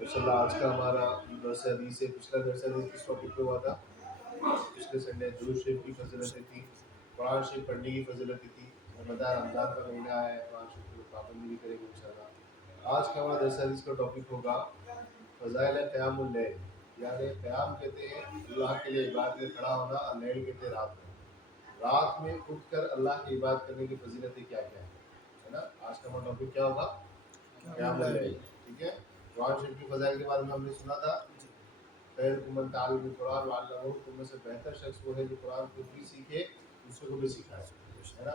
ماشاءاللہ آج کا ہمارا درس حدیث ہے، پچھلا درس حدیث کس ٹاپک پہ ہوا تھا؟ پچھلے سنڈے درود شریف کی فضیلتیں تھی، قرآن شریف پڑھنے کی فضیلتیں تھی۔ رمضان کا مہینہ ہے، قرآن شریف کی پابندی بھی کریں گے انشاءاللہ۔ آج کا ہمارا درس حدیث کا ٹاپک ہوگا فضائل قیام اللیل، یعنی قیام کہتے ہیں اللہ کے لیے عبادت میں کھڑا ہونا، اور لیل کہتے ہیں رات میں۔ رات میں اٹھ کر اللہ کی عبادت کرنے کی فضیلتیں کیا کیا ہے نا؟ آج کا ہمارا ٹاپک کیا ہوگا؟ قیام اللیل، ٹھیک ہے۔ قرآن شریف کی فضائل کے بارے میں ہم نے سنا تھا، خیرکم من تعلم القرآن وعلمہ، تم میں سے بہتر شخص وہ ہے جو قرآن کو بھی سیکھے، دوسرے کو بھی سکھائے، ہے نا؟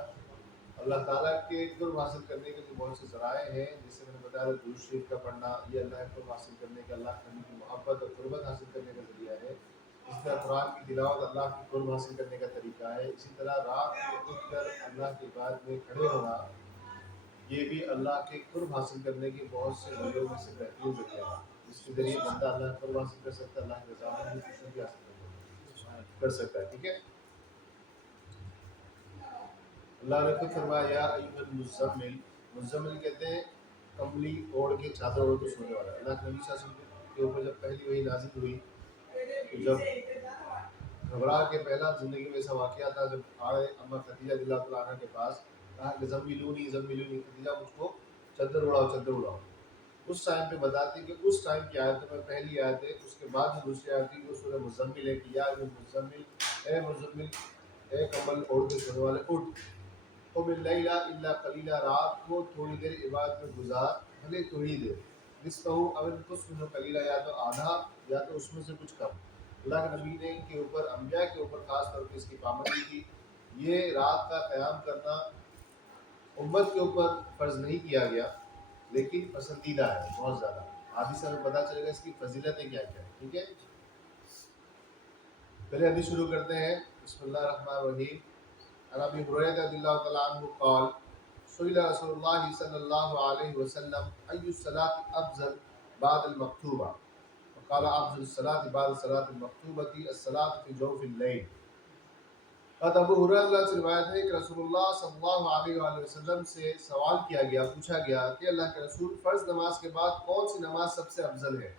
اللہ تعالیٰ کے قرب حاصل کرنے کے جو بہت سے ذرائع ہیں، جس سے میں نے بتایا درود شریف کا پڑھنا، یہ اللہ کے قرب حاصل کرنے کا، اللہ کے نبی کی محبت اور قربت حاصل کرنے کا ذریعہ ہے۔ اس طرح قرآن کی تلاوت اللہ کی قرب حاصل کرنے کا طریقہ ہے۔ اسی طرح رات میں اٹھ کر اللہ کی عبادت میں کھڑے ہونا، یہ بھی اللہ کے قرب حاصل کرنے کے بہت سے ذریعوں میں سے بہترین ذریعہ ہے، جس کے ذریعے بندہ اللہ کا قرب حاصل کر سکتا ہے، اللہ کی رضا میں بھی خوشی بھی حاصل کر سکتا ہے، ٹھیک ہے۔ اللہ نے خود فرمایا یا ایھا المزمل، مزمل کہتے ہیں کمبلی اوڑھ کے، چادر اوڑھ کے سونے والا۔ اللہ کے نبی صلی اللہ علیہ وسلم کے اوپر جب پہلی وحی نازل ہوئی تو جب گھبرا کے، پہلا زندگی میں ایسا واقعہ تھا جب آئے اما خدیجہ رضی اللہ تعالیٰ عنہ کے پاس، کہا کہ زملونی زملونی، خدیجہ مجھ کو چادر اڑاؤ چادر اڑاؤ۔ اس ٹائم پہ بتاتی کہ اس ٹائم کی آیتوں میں پہلی آیت ہے، اس کے بعد جو دوسری آیت تھی وہ سورہ مزمل ہے کہ یا مزمل، اے مزمل، اے کمبل اوڑھ کے سونے والے، اٹھ، قم اللیل الا قلیلا، رات کو تھوڑی دیر عبادت میں گزار، بھلے تھوڑی دیر، نصفہ او انقص منہ قلیلا، یا تو آدھا یا تو اس میں سے کچھ کم۔ اللہ کے نبی نے ان کے اوپر، انبیاء کے اوپر خاص طور پہ اس کی پابندی کی۔ یہ رات کا قیام کرنا امت کے اوپر فرض نہیں کیا گیا، لیکن پسندیدہ ہے بہت زیادہ۔ حدیث سے ہمیں پتہ چلے گا اس کی فضیلتیں کیا کیا ہیں، ٹھیک ہے۔ پہلے حدیث شروع کرتے ہیں، بسم اللہ الرحمن الرحیم۔ عن ابی ہریرہ رضی اللہ تعالیٰ عنہ قال سئل رسول اللہ صلی اللہ علیہ وسلم ای الصلاۃ افضل بعد المکتوبہ، وقال افضل الصلاۃ بعد الصلاۃ المکتوبۃ الصلاۃ فی جوف اللیل۔ ابو ہریرہ اللہ سے روایت ہے کہ رسول اللہ صلی اللہ علیہ وآلہ وسلم سے سوال کیا گیا، پوچھا گیا کہ اللہ کے رسول، فرض نماز کے بعد کون سی نماز سب سے افضل ہے؟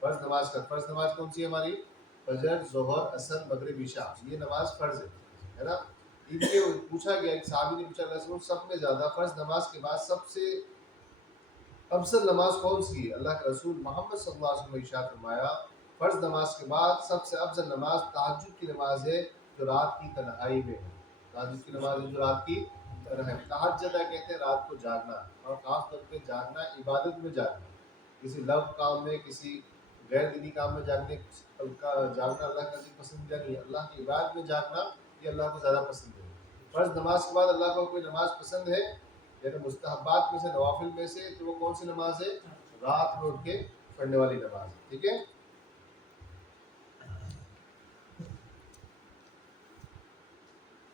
فرض نماز کون سی ہے ہماری؟ فجر، ظہر، عصر، مغرب، عشاء، یہ نماز فرض ہے نا؟ ان کے پوچھا گیا، ایک صحابی نے پوچھا، اللہ کے رسول سب میں زیادہ فرض نماز کے بعد سب سے افضل نماز کون سی ہے؟ اللہ کے رسول محمد صلی اللہ علیہ وسلم نے ارشاد فرمایا، فرض نماز کے بعد سب سے افضل نماز تہجد کی نماز ہے جو رات کی تنہائی میں ہے۔ تہجد کی نماز جو رات کی تنہائی میں، تہجد کہتے ہیں رات کو جاگنا، اور خاص طور پہ جاگنا عبادت میں جاگنا، کسی لغو کام میں، کسی غیر دینی کام میں جاگنا اللہ کا پسندیدہ نہیں ہے۔ اللہ کی عبادت میں جاگنا یہ اللہ کو زیادہ پسند ہے۔ فرض نماز کے بعد اللہ کو کوئی نماز پسند ہے، یعنی مستحبات میں سے، نوافل میں سے، تو وہ کون سی نماز ہے؟ رات میں اٹھ کے پڑھنے والی نماز ہے، ٹھیک ہے۔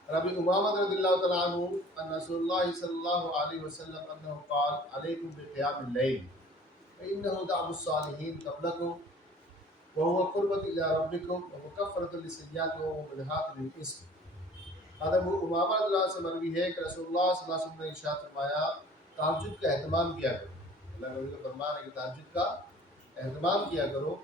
ابی امامہ رضی اللہ تعالیٰ عنہ ان رسول اللہ صلی اللہ علیہ وسلم انہ قال علیکم بقیام اللیل فإنه دعب الصالحین قبلکم وهو قربۃ الی ربکم ومکفرۃ للسیئات ومنہاۃ للإثم۔ ابو امامہ رضی اللہ عنہ سے مروی ہے کہ رسول اللہ صلی اللہ علیہ وسلم نے ارشاد فرمایا، تہجد کا اہتمام کیا کرو۔ اللہ کے نبی کا فرمان ہے کہ تہجد کا اہتمام کیا کرو،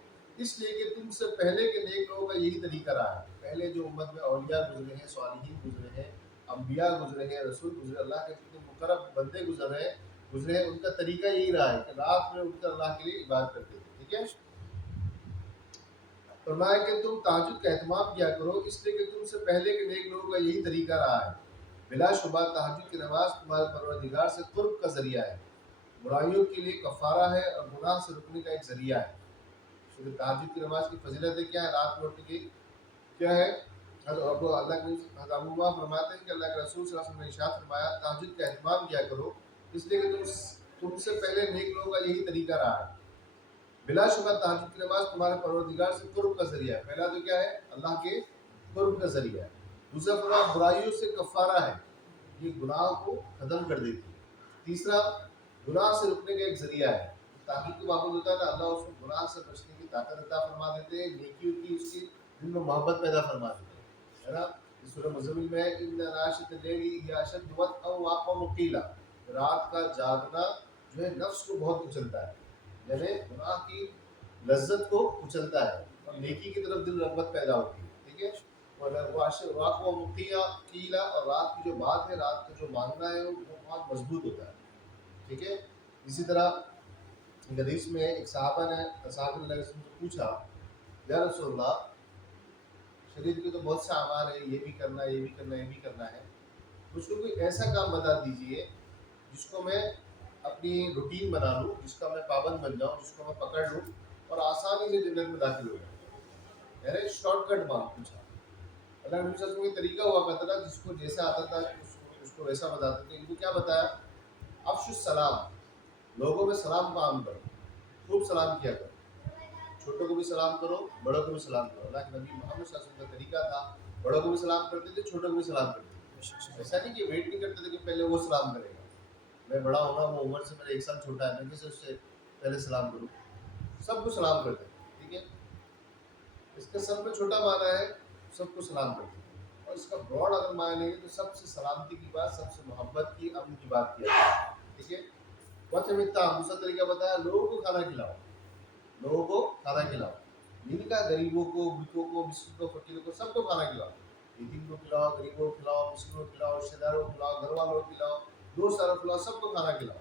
اس لیے کہ تم سے پہلے کے نیک لوگوں کا یہی طریقہ رہا ہے۔ پہلے جو امت میں اولیاء گزرے ہیں، صالحین گزرے ہیں، انبیاء گزرے ہیں، رسول گزرے، اللہ کے جو مقرب بندے گزرے ہیں، ان کا طریقہ یہی رہا ہے کہ رات میں اٹھ کر اللہ کے لیے عبادت کرتے تھے، ٹھیک ہے۔ فرمایا کہ تم تہجد کا اہتمام کیا کرو، اس لیے کہ تم سے پہلے کے نیک لوگوں کا یہی طریقہ رہا ہے۔ بلا شبہ تہجد کی نماز تمہارے پروردگار سے قرب کا ذریعہ ہے، برائیوں کے لیے کفارہ ہے، اور گناہ سے رکنے کا ایک ذریعہ ہے۔ تو تہجد کی نماز کی فضیلتیں کیا ہے؟ رات میں اٹھنے کی کیا ہے؟ اللہ کے ابو فرماتے ہیں کہ اللہ کے رسول صلی اللہ علیہ وسلم نے ارشاد فرمایا، تہجد کا اہتمام کیا کرو، اس لیے کہ تم سے پہلے نیک لوگوں کا یہی طریقہ رہا ہے۔ بلا شبہ تہجد کی نماز تمہارے پروردگار سے قرب کا ذریعہ ہے۔ پہلا تو کیا ہے؟ اللہ کے قرب کا ذریعہ ہے۔ دوسرا فرمان برائیوں سے کفارہ ہے، یہ گناہ کو ختم کر دیتی ہے۔ تیسرا گناہ سے رکنے کا ایک ذریعہ ہے۔ تحقیق کو معبود ہوتا ہے نا، اللہ اس کو گناہ سے بچنے کی طاقت عطا فرما دیتے ہیں، نیکیوں کی اس کی دل میں محبت پیدا فرما دیتے ہیں، ہے نا۔ سورہ مزمل میں ہے ان ناشط اللیل ہی اشد وطئا واقوم قیلا، رات کا جاگنا جو ہے نفس کو بہت کچلتا ہے، یعنی گناہ کی لذت کو کچلتا ہے اور نیکی کی طرف دل رغبت پیدا ہوتی ہے. ٹھیک ہے. اور واقع و مقیہ کیلا، اور رات کی جو بات ہے، رات کا جو ماننا ہے وہ بہت مضبوط ہوتا ہے. ٹھیک ہے. اسی طرح ایک حدیث میں ایک صحابہ نے صحابہ اللہ علیہ وسلم سے پوچھا، یا رسول اللہ، شریعت کے تو بہت سے اعمال ہیں، یہ بھی کرنا ہے، یہ بھی کرنا ہے، یہ بھی کرنا ہے، اس کو کوئی ایسا کام بتا دیجئے جس کو میں اپنی روٹین بنا لوں، جس کا میں پابند بن جاؤں، جس کو میں پکڑ لوں اور آسانی سے جنت میں داخل ہو جاؤں. یعنی شارٹ کٹ مانگ پوچھا. اللہ نبی صلی اللہ علیہ وسلم کا طریقہ ہوا کرتا تھا، جس کو جیسا آتا تھا اس کو ویسا بتاتے تھے. ان کو کیا بتایا؟ افش السلام، لوگوں میں سلام کا عام کرو، خوب سلام کیا کرو، چھوٹوں کو بھی سلام کرو، بڑوں کو بھی سلام کرو. اللہ کے نبی محمد صلی اللہ علیہ وسلم کا طریقہ تھا، بڑوں کو بھی سلام کرتے تھے، چھوٹوں کو بھی سلام کرتے تھے. ایسا نہیں کہ ویٹ نہیں کرتے تھے کہ پہلے وہ سلام کرے گا، میں بڑا ہونا، وہ عمر سے میرے 1 سال چھوٹا ہے، میں کیسے اس سے پہلے سلام کروں. سب کو سلام کرتے ہیں. ٹھیک ہے. اس کا سب میں چھوٹا معنی ہے سب کو سلام کرتے ہیں، اور اس کا براڈ اگر معنی ہے تو سب سے سلامتی کی بات، سب سے محبت کی، امن کی بات کیا جائے. ٹھیک ہے. وقت دوسرا طریقہ بتایا، لوگوں کو کھانا کھلاؤ، لوگوں کو کھانا کھلاؤ. نہیں کہا غریبوں کو، بھوکوں کو، مسکین کو، فقیروں کو، سب کو کھانا کھلاؤ. یتیم کو کھلاؤ، غریبوں کو کھلاؤ، مسکینوں کو کھلاؤ، رشتہ داروں کو کھلاؤ، گھر والوں کو کھلاؤ، دوست داروں کو کھلاؤ، سب کو کھانا کھلاؤ.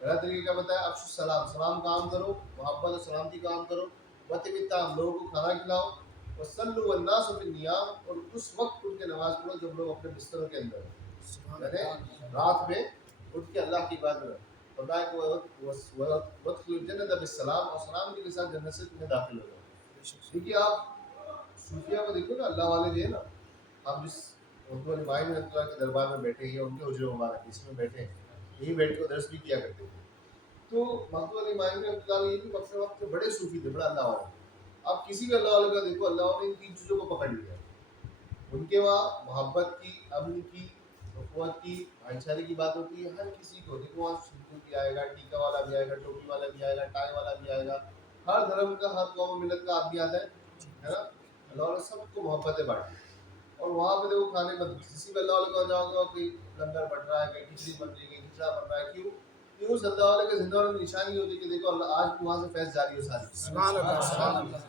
پہلا طریقہ کیا بتایا؟ افش السلام، سلام کا عام کرو، محبت اور سلامتی کا عام کرو. وطبطام، لوگوں کو کھانا کھلاؤ. وصلوا والناس فی النیام، اور اس وقت اٹھ کے نماز پڑھو جب لوگ اپنے بستروں کے اندر ہوں، یعنی رات میں اٹھ کے اللہ کی عبادت کرو. فرمایا کہ وادخلوا الجنۃ بالسلام، اور سلام کے ساتھ جنت سے تمہیں داخل ہو جاؤ. دیکھیے آپ صوفیہ کو دیکھو نا، اللہ والے جو ہے نا، آپ جس اردو علی مائن اللہ کے دربار میں بیٹھے ہیں، ان کے حجرے مبارک اس میں بیٹھے ہیں، یہی بیٹھ کے درس بھی کیا کرتے تھے. تو مقبول علی مائن اللہ یہ بھی اپنے وقت کے بڑے صوفی تھے، بڑا اللہ والے. آپ کسی بھی اللہ والے کا دیکھو، اللہ والے نے ان 3 چیزوں کو پکڑ لیا. ان کے وہاں محبت کی، امن کی، اخوت کی، بھائی چارے کی بات ہوتی ہے. ہر کسی کو دیکھو، وہاں سندھی بھی آئے گا، ٹیکا والا بھی آئے گا، ٹوپی والا بھی آئے گا، ٹائی والا بھی آئے گا، ہر دھرم کا، ہر قوم ملت کا آدمی آتا ہے نا. اللہ نے سب کو محبتیں بانٹی. اور وہاں پہ دیکھو کھانے میں کسی بھی اللہ والے کو جاؤ گا، کوئی لنگر بٹ رہا ہے، کہیں کھچڑی بن رہی ہے، کہیں کھچڑا بن رہا ہے. کیوں؟ کہ اس اللہ والے کے زندہ ہونے کی نشانی ہوتی ہے کہ دیکھو اللہ آج بھی وہاں سے فیض جاری ہو ساری. سبحان اللہ، سبحان اللہ.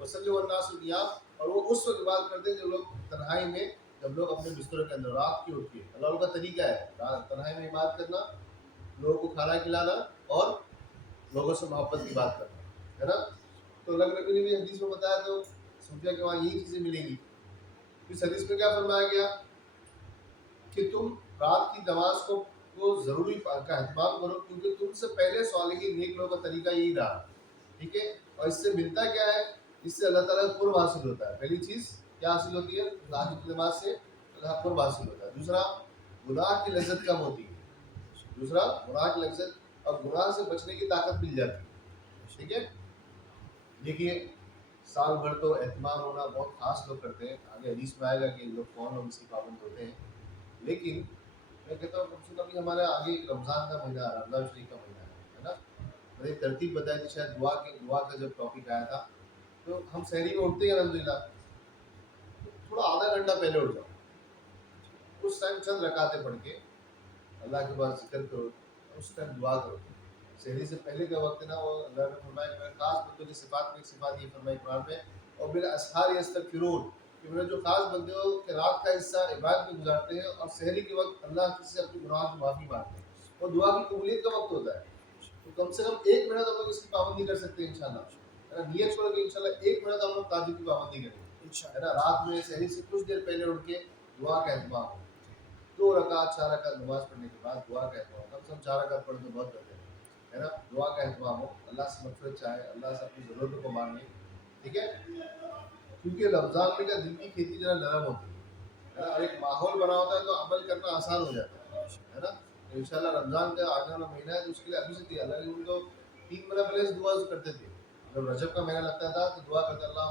وصلی والناس النیام، اور وہ اس وقت بات کرتے ہیں جب لوگ تنہائی میں، جب لوگ اپنے بستروں کے اندر رات کی اٹھ کے. اللہ کا طریقہ ہے تنہائی میں عبادت کرنا، لوگوں کو کھانا کھلانا، اور لوگوں سے محبت کی بات کرنا، ہے نا. تو اللہ کے نبی نے بھی حدیث میں بتایا، تو صوفیہ کے وہاں یہی چیزیں ملیں گی. اس حدیث میں کیا فرمایا گیا کہ تم رات کی نماز کو ضروری کا اہتمام کرو، کیونکہ تم سے پہلے صالحین نیک لوگوں کا طریقہ یہی رہا. ٹھیک ہے. اور اس سے ملتا کیا ہے؟ اس سے اللہ تعالیٰ کا قرب حاصل ہوتا ہے. پہلی چیز کیا حاصل ہوتی ہے؟ رات کی نماز سے اللہ کا قرب حاصل ہوتا ہے. دوسرا، گناہ کی لذت کم ہوتی ہے. دوسرا، گناہ کی لذت اور گناہ سے بچنے کی طاقت مل جاتی ہے. ٹھیک ہے. دیکھیے سال بھر تو اہتمام ہونا بہت خاص لوگ کرتے ہیں، آگے حدیث میں آئے گا کہ لوگ کون لوگ اس کی پابند ہوتے ہیں. لیکن میں کہتا ہوں کم سے کم ہمارے آگے رمضان کا مہینہ، رمضان شریف کا مہینہ ہے نا. میں نے ترتیب بتائی تھی شاید دعا کا جب ٹاپک آیا تھا، تو ہم سحری میں اٹھتے ہیں الحمدللہ، تھوڑا آدھا گھنٹہ پہلے اٹھ جاؤ. اس ٹائم چند رکعتیں پڑھ کے اللہ کے بعد ذکر کرو، اس ٹائم دعا کرو. سحری سے پہلے کا وقت ہے نا، وہ اللہ نے فرمایا کہ خاص بندوں کی صفات میں ایک صفات یہ فرمائی قرآن میں، اور بالاسحار یستغفرون، کہ میرے جو خاص بندے ہو کہ رات کا حصہ عبادت میں گزارتے ہیں، اور سحری کے وقت اللہ سے اپنے گناہوں کی معافی مانگتے ہیں. اور دعا کی قبولیت کا وقت ہوتا ہے. تو کم سے کم 1 منٹ ہم لوگ اس کی پابندی کر سکتے ہیں انشاءاللہ. نیت چھوڑ کے انشاءاللہ 1 منٹ ہم لوگ تہجد کی پابندی کریں گے، ہے نا. رات میں سحری سے کچھ دیر پہلے اٹھ کے دعا کا اہتمام ہو. 2 رکعت 4 رکعت نماز پڑھنے کے بعد دعا کا اہتمام ہو. کم سے کم 4 رکعت پڑھ تو بہت بہتر ہے نا. دعا کا اہتمام ہو، اللہ سے مغفرت چاہے، اللہ سے اپنی ضرورتوں کو مانگے. ٹھیک ہے. کیونکہ رمضان میں کیا دل کی کھیتی ذرا نرم ہوتی ہے نا، اور ایک ماحول بنا ہوتا ہے تو عمل کرنا آسان ہو جاتا ہے نا. تو انشاءاللہ رمضان کا آنے والا مہینہ ہے، تو اس کے لیے ابھی سے تیار. اللہ ان کو 3 مہینہ پہلے سے دعا کرتے تھے. جب رجب کا مہینہ لگتا تھا تو دعا کرتے اللہ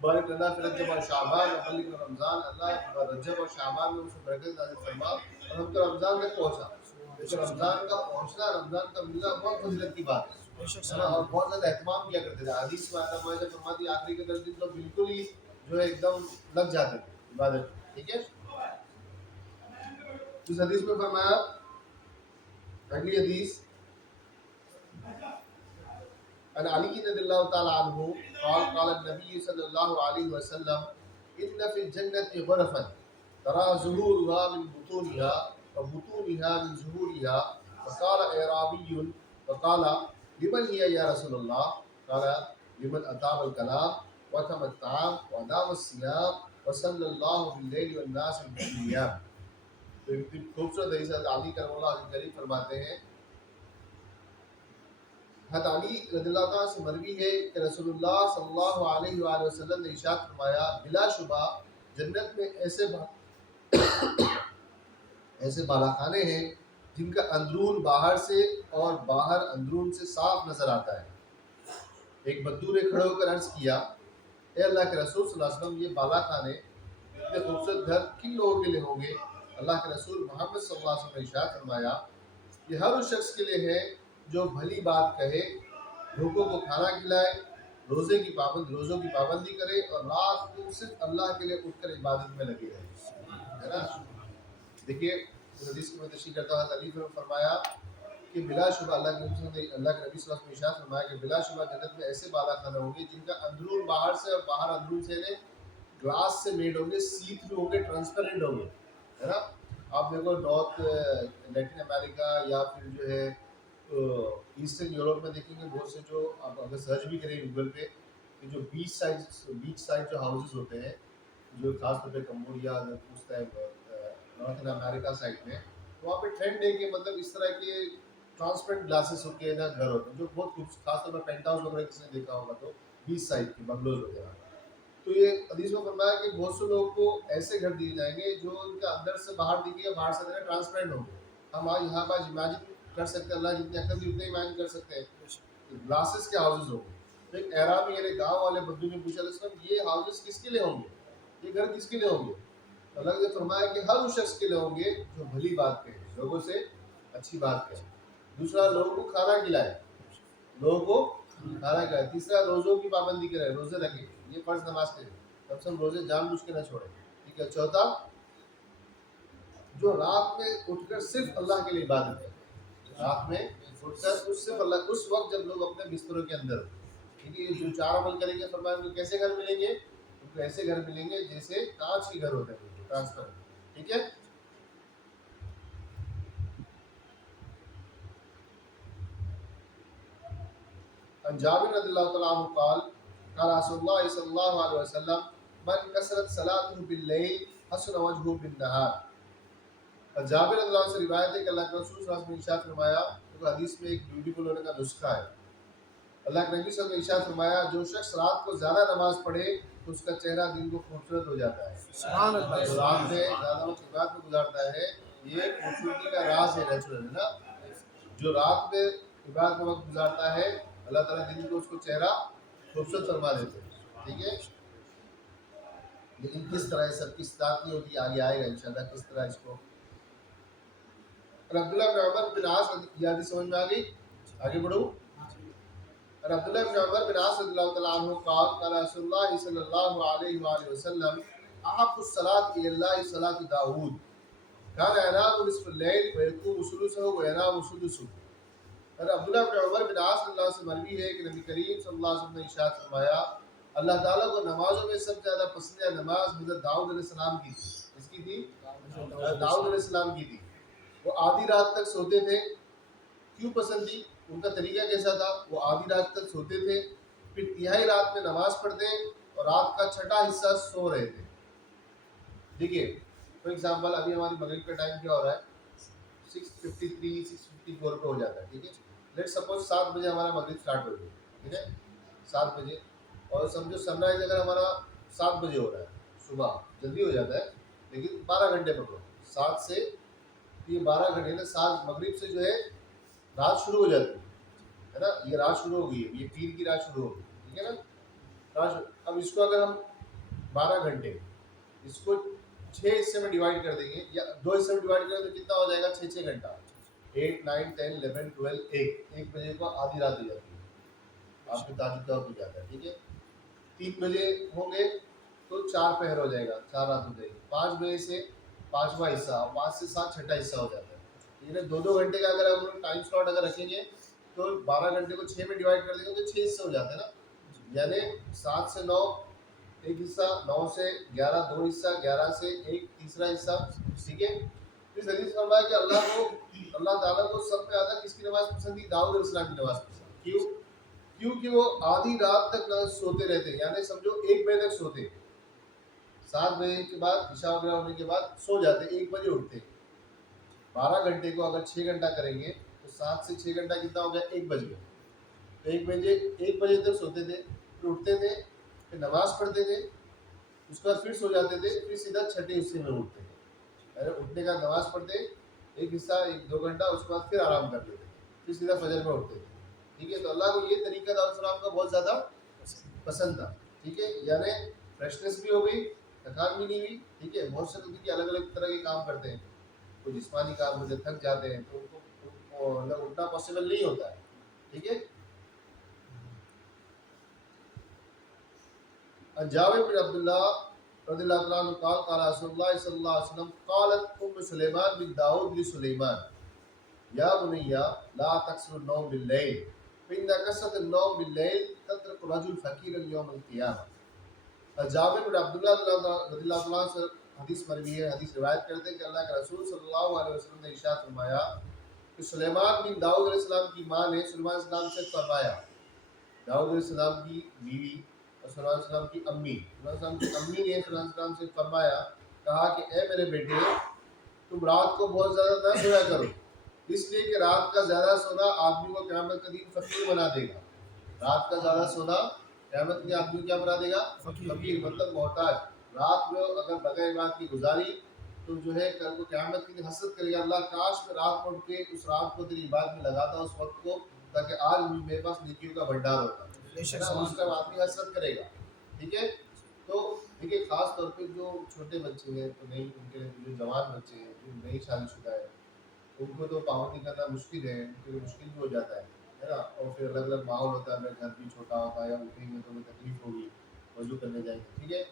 بارک لنا فی رجب اور شعبان وبلغنا رمضان، اللہ رجب اور شعبان میں اس میں برکت نازل فرما اور ہم کو رمضان تک پہنچا. لیکن رمضان کا پہنچنا، رمضان کا ملنا بہت فضیلت کی بات ہے نا، اور بہت زیادہ اہتمام کیا کرتے تھے. حدیث میں آتا ہے فرماتی آخری کے 10 دن تو بالکل ہی جو ہے ایک دم لگ جاتے تھے عبادت. ٹھیک ہے. اس حدیث میں فرمایا، اگلی حدیث عن علي رضي الله تعالى عنه قال قال النبي صلى الله عليه وسلم إن في الجنة غرفا ترى ظهورها من بطونها وبطونها من ظهورها. فقال أعرابي فقال لمن هي يا رسول الله؟ قال لمن أطاب الكلام وتم الطعام ودام الصيام وصلى الله بالليل والناس بالنيام. تو خوبصورت حدیث علی کرم اللہ کریم فرماتے ہیں، حضرت علی رضی اللہ تعالیٰ سے مروی ہے کہ رسول اللہ صلی اللہ علیہ وآلہ وسلم نے ارشاد فرمایا، بلا شبہ جنت میں ایسے بالا خانے ہیں جن کا اندرون باہر سے اور باہر اندرون سے صاف نظر آتا ہے۔ ایک بدو نے کھڑے ہو کر عرض کیا، اے اللہ کے رسول صلی اللہ علیہ وسلم، یہ بالا خانے اتنے خوبصورت گھر کن لوگوں کے لیے ہوں گے؟ اللہ کے رسول محمد صلی اللہ علیہ وسلم نے ارشاد فرمایا، یہ ہر اس شخص کے لیے ہے جو بھلی بات کہے، بھوکوں کو کھانا کھلائے، روزوں کی پابندی کرے اور رات کو صرف اللہ کے لیے اٹھ کر عبادت میں لگے رہے، ہے نا۔ دیکھیے اس حدیث کو میں تشریح کرتا ہوں۔ علی نے فرمایا کہ بلا شبہ اللہ کے نبی صلی اللہ علیہ وسلم نے ارشاد فرمایا کہ بلا شبہ جنت میں ایسے بالا خانے ہوں گے جن کا اندرون باہر سے اور باہر اندرون سے گلاس سے میڈ ہوں گے، سی تھرو ہوں گے، ٹرانسپیرنٹ ہوں گے، ہے نا۔ آپ دیکھو نارتھ لیٹن امریکہ یا پھر جو ہے ایسٹرن یورپ میں دیکھیں گے بہت سے، جو آپ اگر سرچ بھی کریں گوگل پہ، کہ جو بیچ سائڈ جو ہاؤسز ہوتے ہیں، جو خاص طور پہ کمبوڈیا نارتھن امریکہ سائڈ میں، وہاں پہ ٹرینڈ ہے کہ مطلب اس طرح کے ٹرانسپیرنٹ گلاسز ہوتے ہیں، گھر ہوتے ہیں جو بہت خوبصورت، خاص طور پر پینٹ ہاؤس وغیرہ کسی نے دیکھا ہوگا تو بیچ سائڈ کے بنگلوز وغیرہ۔ تو یہ حدیث میں فرمایا کہ بہت سے لوگوں کو ایسے گھر دیے جائیں گے جو ان کا اندر سے باہر دکھے، باہر سے ٹرانسپیرنٹ ہوں گے۔ ہم یہاں پر امیجن کر سکتے ہیں، اللہ جتنے عقل دی اتنے امیجن کر سکتے ہیں، گلاسز کے ہاؤسز ہوں گے۔ تو ایک اعرابی یعنی گاؤں والے بدو نے پوچھا، یہ ہاؤسز کس کے لیے ہوں گے، یہ گھر کس کے لیے ہوں گے؟ اللہ نے فرمایا کہ ہر اس شخص کے لیے ہوں گے جو بھلی بات کہے، لوگوں سے اچھی بات کہے، دوسرا لوگوں کو کھانا کھلائے، تیسرا روزوں کی پابندی کرے، روزے رکھے، یہ فرض نماز کرے، کم سے کم روزے جان بوجھ کے نہ چھوڑے، ٹھیک ہے۔ چوتھا، جو رات میں اٹھ کر صرف اللہ کے لیے عبادت کرے، رات میں اٹھ کر صرف اللہ، اس وقت جب لوگ اپنے بستروں کے اندر، ٹھیک ہے، جو چار عمل کریں گے فرمایا ان کو کیسے گھر ملیں گے؟ ان کو ایسے گھر ملیں گے جیسے کانچ کے گھر ہوتے ہیں، ٹرانسپیرنٹ، ٹھیک ہے۔ عن جابر رضی اللہ تعالیٰ عنہ قال قال رسول اللہ صلی اللہ علیہ وسلم من کثرت صلاته باللیل حسن وجهه بالنہار۔ جابر رضی اللہ عنہ سے روایت ہے کہ اللہ کے رسول صلی اللہ علیہ وسلم نے ارشاد فرمایا، حدیث میں ایک بیوٹیفل ہونے کا نسخہ ہے۔ اللہ کے نبی صلی اللہ علیہ وسلم نے ارشاد فرمایا، جو شخص رات کو زیادہ نماز پڑھے تو اس کا چہرہ دن کو خوبصورت ہو جاتا ہے۔ سبحان اللہ۔ جو رات میں زیادہ وقت عبادت میں گزارتا ہے، یہ خوبصورتی کا راز ہے، نیچرل ہے نا۔ جو رات میں عبادت میں وقت گزارتا ہے، اللہ تعالیٰ دن کو اس کو چہرہ خوبصورت فرما دیتے ہیں، ٹھیک ہے۔ لیکن کس طرح یہ سب کس طرح کی ہوتی ہے آگے آئے گا انشاءاللہ، کس طرح اس کو۔ عبداللہ بن عمر بن عاص، یہ حدیث سمجھ میں آ گئی؟ آگے بڑھوں۔ عبداللہ بن عمر بن عاص رضی اللہ تعالیٰ عنہ قال قال رسول اللہ صلی اللہ علیہ وآلہ وسلم احب الصلاۃ الی اللہ صلاۃ داؤد کان ینام نصف اللیل ویقوم ثلثہ وینام ثلثہ۔ اور عبداللہ بن عمر بن عاص رضی اللہ عنہ سے مروی ہے کہ نبی کریم صلی اللہ علیہ وسلم نے ارشاد فرمایا، اللہ تعالیٰ کو نمازوں میں سب سے زیادہ پسندیدہ نماز حضرت داؤد علیہ السلام کی تھی۔ کس کی تھی؟ داؤد علیہ السلام کی تھی۔ وہ آدھی رات تک سوتے تھے۔ کیوں پسند تھی؟ ان کا طریقہ کیسا تھا؟ وہ آدھی رات تک سوتے تھے، پھر تہائی رات میں نماز پڑھتے اور رات کا چھٹا حصہ سو رہے تھے۔ دیکھیے فار ایگزامپل ابھی ہماری مغرب کا ٹائم کیا ہو رہا ہے؟ 6:53 6:54 پہ ہو جاتا ہے، ٹھیک ہے۔ لیٹ سپوز 7 بجے ہمارا مغرب اسٹارٹ ہو گیا، ٹھیک ہے، 7 بجے، اور سمجھو سن رائز اگر ہمارا 7 بجے ہو رہا ہے صبح، جلدی ہو جاتا ہے لیکن 12 گھنٹے پکڑو، 7 سے یہ 12 گھنٹے نا، 7 مغرب سے جو ہے رات شروع ہو جاتی ہے نا، یہ رات شروع ہو گئی ہے، یہ پیر کی رات شروع ہو گئی، ٹھیک ہے نا۔ اب اس کو اگر ہم 12 گھنٹے اس کو 6 حصے میں ڈیوائڈ کر دیں گے، یا 2 حصے میں ڈیوائڈ کریں تو کتنا ہو جائے گا؟ 6 گھنٹہ، 8 9 10 11 12 1 بجے کو آدھی رات ہو جاتی ہے، آپ کے تاجد کا وقت ہو جاتا ہے، ٹھیک ہے۔ 3 بجے ہوں گے تو 4 پہر ہو جائے گا، 4 رات ہو جائے گی۔ 5 بجے سے 5واں حصہ، 5 سے 7 چھٹا حصہ ہو جاتا ہے، ٹھیک ہے۔ 2 گھنٹے کا اگر ہم ٹائم سلاٹ اگر رکھیں گے تو 12 گھنٹے کو 6 میں ڈیوائڈ کر دیں گے تو 6 حصے ہو جاتے ہیں نا، یعنی 7 سے 9 ایک حصہ، 9 سے 11 دو حصہ، 11 سے ایک تیسرا حصہ، ٹھیک ہے۔ اس حدیث میں فرمایا کہ اللہ تعالیٰ کو سب سے زیادہ کس کی نماز پسند تھی؟ داؤد علیہ السلام کی نماز پسند۔ کیوں؟ کیونکہ وہ آدھی رات تک سوتے رہتے، یعنی سمجھو 1 بجے تک سوتے، 7 بجے کے بعد عشاء وغیرہ ہونے کے بعد سو جاتے، 1 بجے اٹھتے۔ 12 گھنٹے کو اگر 6 گھنٹہ کریں گے تو 7 سے 6 گھنٹہ کتنا ہو گیا؟ 1 بج گیا۔ تو 1 بجے تک سوتے تھے، پھر اٹھتے تھے، پھر نماز پڑھتے تھے، اس کے بعد پھر سو جاتے تھے، پھر سیدھا چھٹے حصے میں اٹھتے تھے، یعنی اٹھنے کا نماز پڑھتے ایک حصہ 1-2 گھنٹہ، اس کے بعد پھر آرام کرتے تھے، پھر سیدھا فجر میں اٹھتے تھے، ٹھیک ہے۔ تو اللہ کو یہ طریقہ داؤد السلام کا بہت زیادہ پسند تھا، ٹھیک ہے، یعنی فریشنس بھی ہو گئی، تھکان بھی نہیں ہوئی، ٹھیک ہے۔ بہت سے لوگ الگ الگ طرح کے کام کرتے ہیں، کوئی جسمانی کام ہوتے تھک جاتے ہیں تو ان کو اٹھنا پاسبل نہیں ہوتا ہے، ٹھیک ہے۔ جابر بن عبداللہ رضی اللہ تعالیٰ عنہ قال قال رسول اللہ صلی اللہ علیہ وسلم قالت ام سلیمان بن داؤد لسلیمان یا بنی لا تکسر النوم باللیل فإن کثرة النوم باللیل تترک رجل فقیرا یوم القیامہ۔ جابر بن عبداللہ رضی اللہ تعالیٰ عنہ سے حدیث مروی ہے، حدیث روایت کرتے ہیں کہ اللہ کے رسول صلی اللہ علیہ وسلم نے ارشاد فرمایا کہ سلیمان بن داؤد علیہ السلام کی ماں نے سلیمان علیہ السلام سے فرمایا، داؤد علیہ السلام کی بیوی اور سلیمان علیہ السلام کی امی، سلیمان علیہ السلام کی امی نے سلیمان علیہ السلام سے فرمایا، کہا کہ اے میرے بیٹے تم رات کو بہت زیادہ نہ سویا کرو، اس لیے کہ رات کا زیادہ سونا آدمی کو قیامت کے دن فقیر بنا دے گا۔ رات کا زیادہ سونا قیامت کے آدمی کو کیا بنا دے گا؟ فقیر، مطلب محتاج۔ رات میں اگر بغیر بات کی گزاری تو جو ہے کل کو قیامت کے دن حسرت کرے گا، اللہ کاش میں رات کو اٹھ کے اس رات کو تیری عبادت میں لگاتا اس وقت کو، تاکہ آج میرے پاس نیکیوں کا بھنڈار ہوتا، اس کا آدمی حسرت کرے گا، ٹھیک ہے۔ تو دیکھیے خاص طور پہ جو چھوٹے بچے ہیں تو نہیں، ان کے جو جوان بچے ہیں جو نئی شادی شدہ ہے ان کو تو پابندی کرنا مشکل ہے، ان کے لیے مشکل بھی ہو جاتا ہے نا، اور پھر الگ الگ ماحول ہوتا ہے، گھر بھی چھوٹا ہوتا ہے، یا اٹھیں گے تو انہیں تکلیف ہوگی، وضو کرنے جائیں گے، ٹھیک ہے۔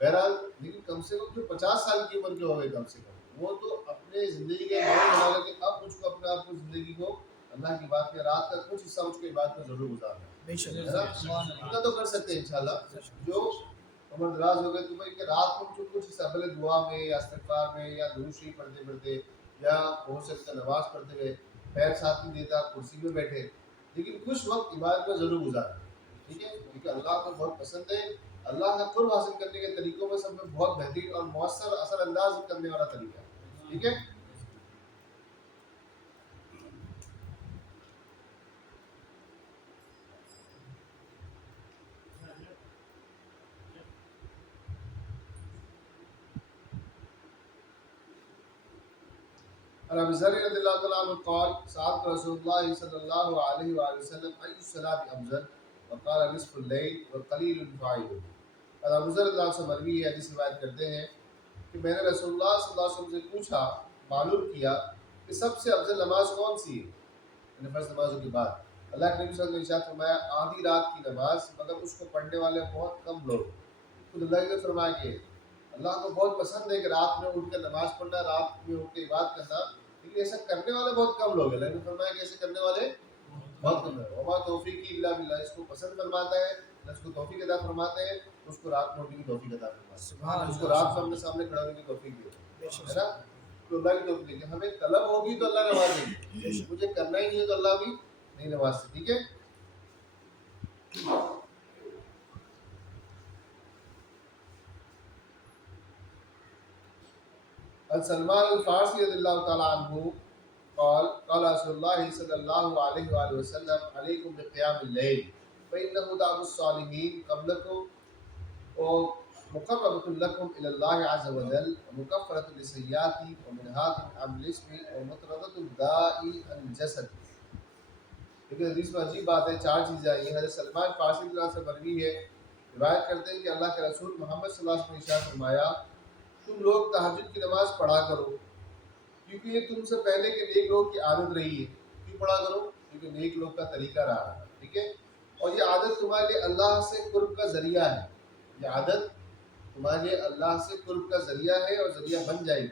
بہرحال لیکن کم سے کم جو 50 سال کی عمر کے ہو گئے کم سے کم، وہ تو اپنے زندگی کے ماحول بنا لیں کہ اب مجھ کو اپنے آپ کو زندگی کو اللہ کی بات میں رات کا کچھ حصہ مجھ کو عبادت میں ضرور گزارنا ہے، اتنا تو کر سکتے ہیں انشاءاللہ۔ جو عمر دراز ہو گئے تو بھائی کہ رات کو کچھ حصہ بھلے دعا میں یا استغفار میں یا درود شریف پڑھتے پڑھتے یا ہو سکتا نماز پڑھتے ہوئے، پیر ساتھ نہیں دیتا کرسی میں بیٹھے، لیکن کچھ وقت عبادت میں ضرور گزارا، ٹھیک ہے، کیونکہ اللہ کو بہت پسند ہے۔ اللہ کا قرب حاصل کرنے کے طریقوں میں سب میں بہت بہترین اور مؤثر اثر انداز کرنے والا طریقہ ہے، ٹھیک ہے۔ عن ابي ذر رضي الله تعالى عنه قال سألت رسول الله صلى الله عليه وآله وسلم أي الصلاة أفضل وقال نصف الليل وقليل فاعله۔ اور ابو ذر رضی اللہ عنہ سے مروی ہے، حدیث روایت کرتے ہیں کہ میں نے رسول اللہ صلی اللہ علیہ وسلم سے پوچھا، معلوم کیا کہ سب سے افضل نماز کون سی ہے، یعنی فرض نمازوں کے بعد۔ اللہ کے نبی صلی اللہ علیہ وسلم نے ارشاد فرمایا آدھی رات کی نماز، مگر اس کو پڑھنے والے بہت کم لوگ۔ خود اللہ نے فرمایا کہ اللہ کو بہت پسند ہے کہ رات میں اٹھ کر نماز پڑھنا، رات میں اٹھ کے عبادت کرنا، لیکن ایسا کرنے والے بہت کم لوگ ہیں۔ اللہ نے فرمایا کہ ایسے کرنے والے بہت کم ہیں۔ وما توفیقی الا باللہ، اس کو پسند فرماتا ہے، اس کو توفیق عطا فرماتے ہیں، اس کو رات میں اٹھنے کی توفیق عطا فرماتے ہیں، اس کو رات میں اپنے سامنے کھڑا ہونے کی توفیق دی ہے نا۔ تو اللہ کی توفیق ہے، ہمیں طلب ہوگی تو اللہ نوازے گی، مجھے کرنا ہی نہیں ہے تو اللہ بھی نہیں نوازتے، ٹھیک ہے۔ عن سلمان الفارسی رضی اللہ تعالی عنہ قال قال رسول اللہ صلی اللہ علیہ وآلہ وسلم علیکم بقیام اللیل فإنه دعو الصالحین قبلکم ومقربۃ لکم الی اللہ عز وجل ومکفرۃ للسیئات ومنہاۃ عن الاسم ومطردۃ الداء عن الجسد۔ لیکن حدیث میں عجیب بات ہے، 4 چیزیں آئی ہیں۔ حضرت سلمان فارسی رضی اللہ عنہ سے مروی ہے، روایت کرتے ہیں کہ اللہ کے رسول محمد صلی اللہ علیہ وسلم نے ارشاد فرمایا تم لوگ تہجد کی نماز پڑھا کرو، کیونکہ یہ تم سے پہلے کے نیک لوگ کی عادت رہی ہے۔ کیوں پڑھا کرو؟ کیونکہ نیک لوگ کا طریقہ رہا ہے، ٹھیک ہے۔ اور یہ عادت تمہارے لیے اللہ سے قرب کا ذریعہ ہے، یہ عادت تمہارے لیے اللہ سے قرب کا ذریعہ ہے اور ذریعہ بن جائے گی،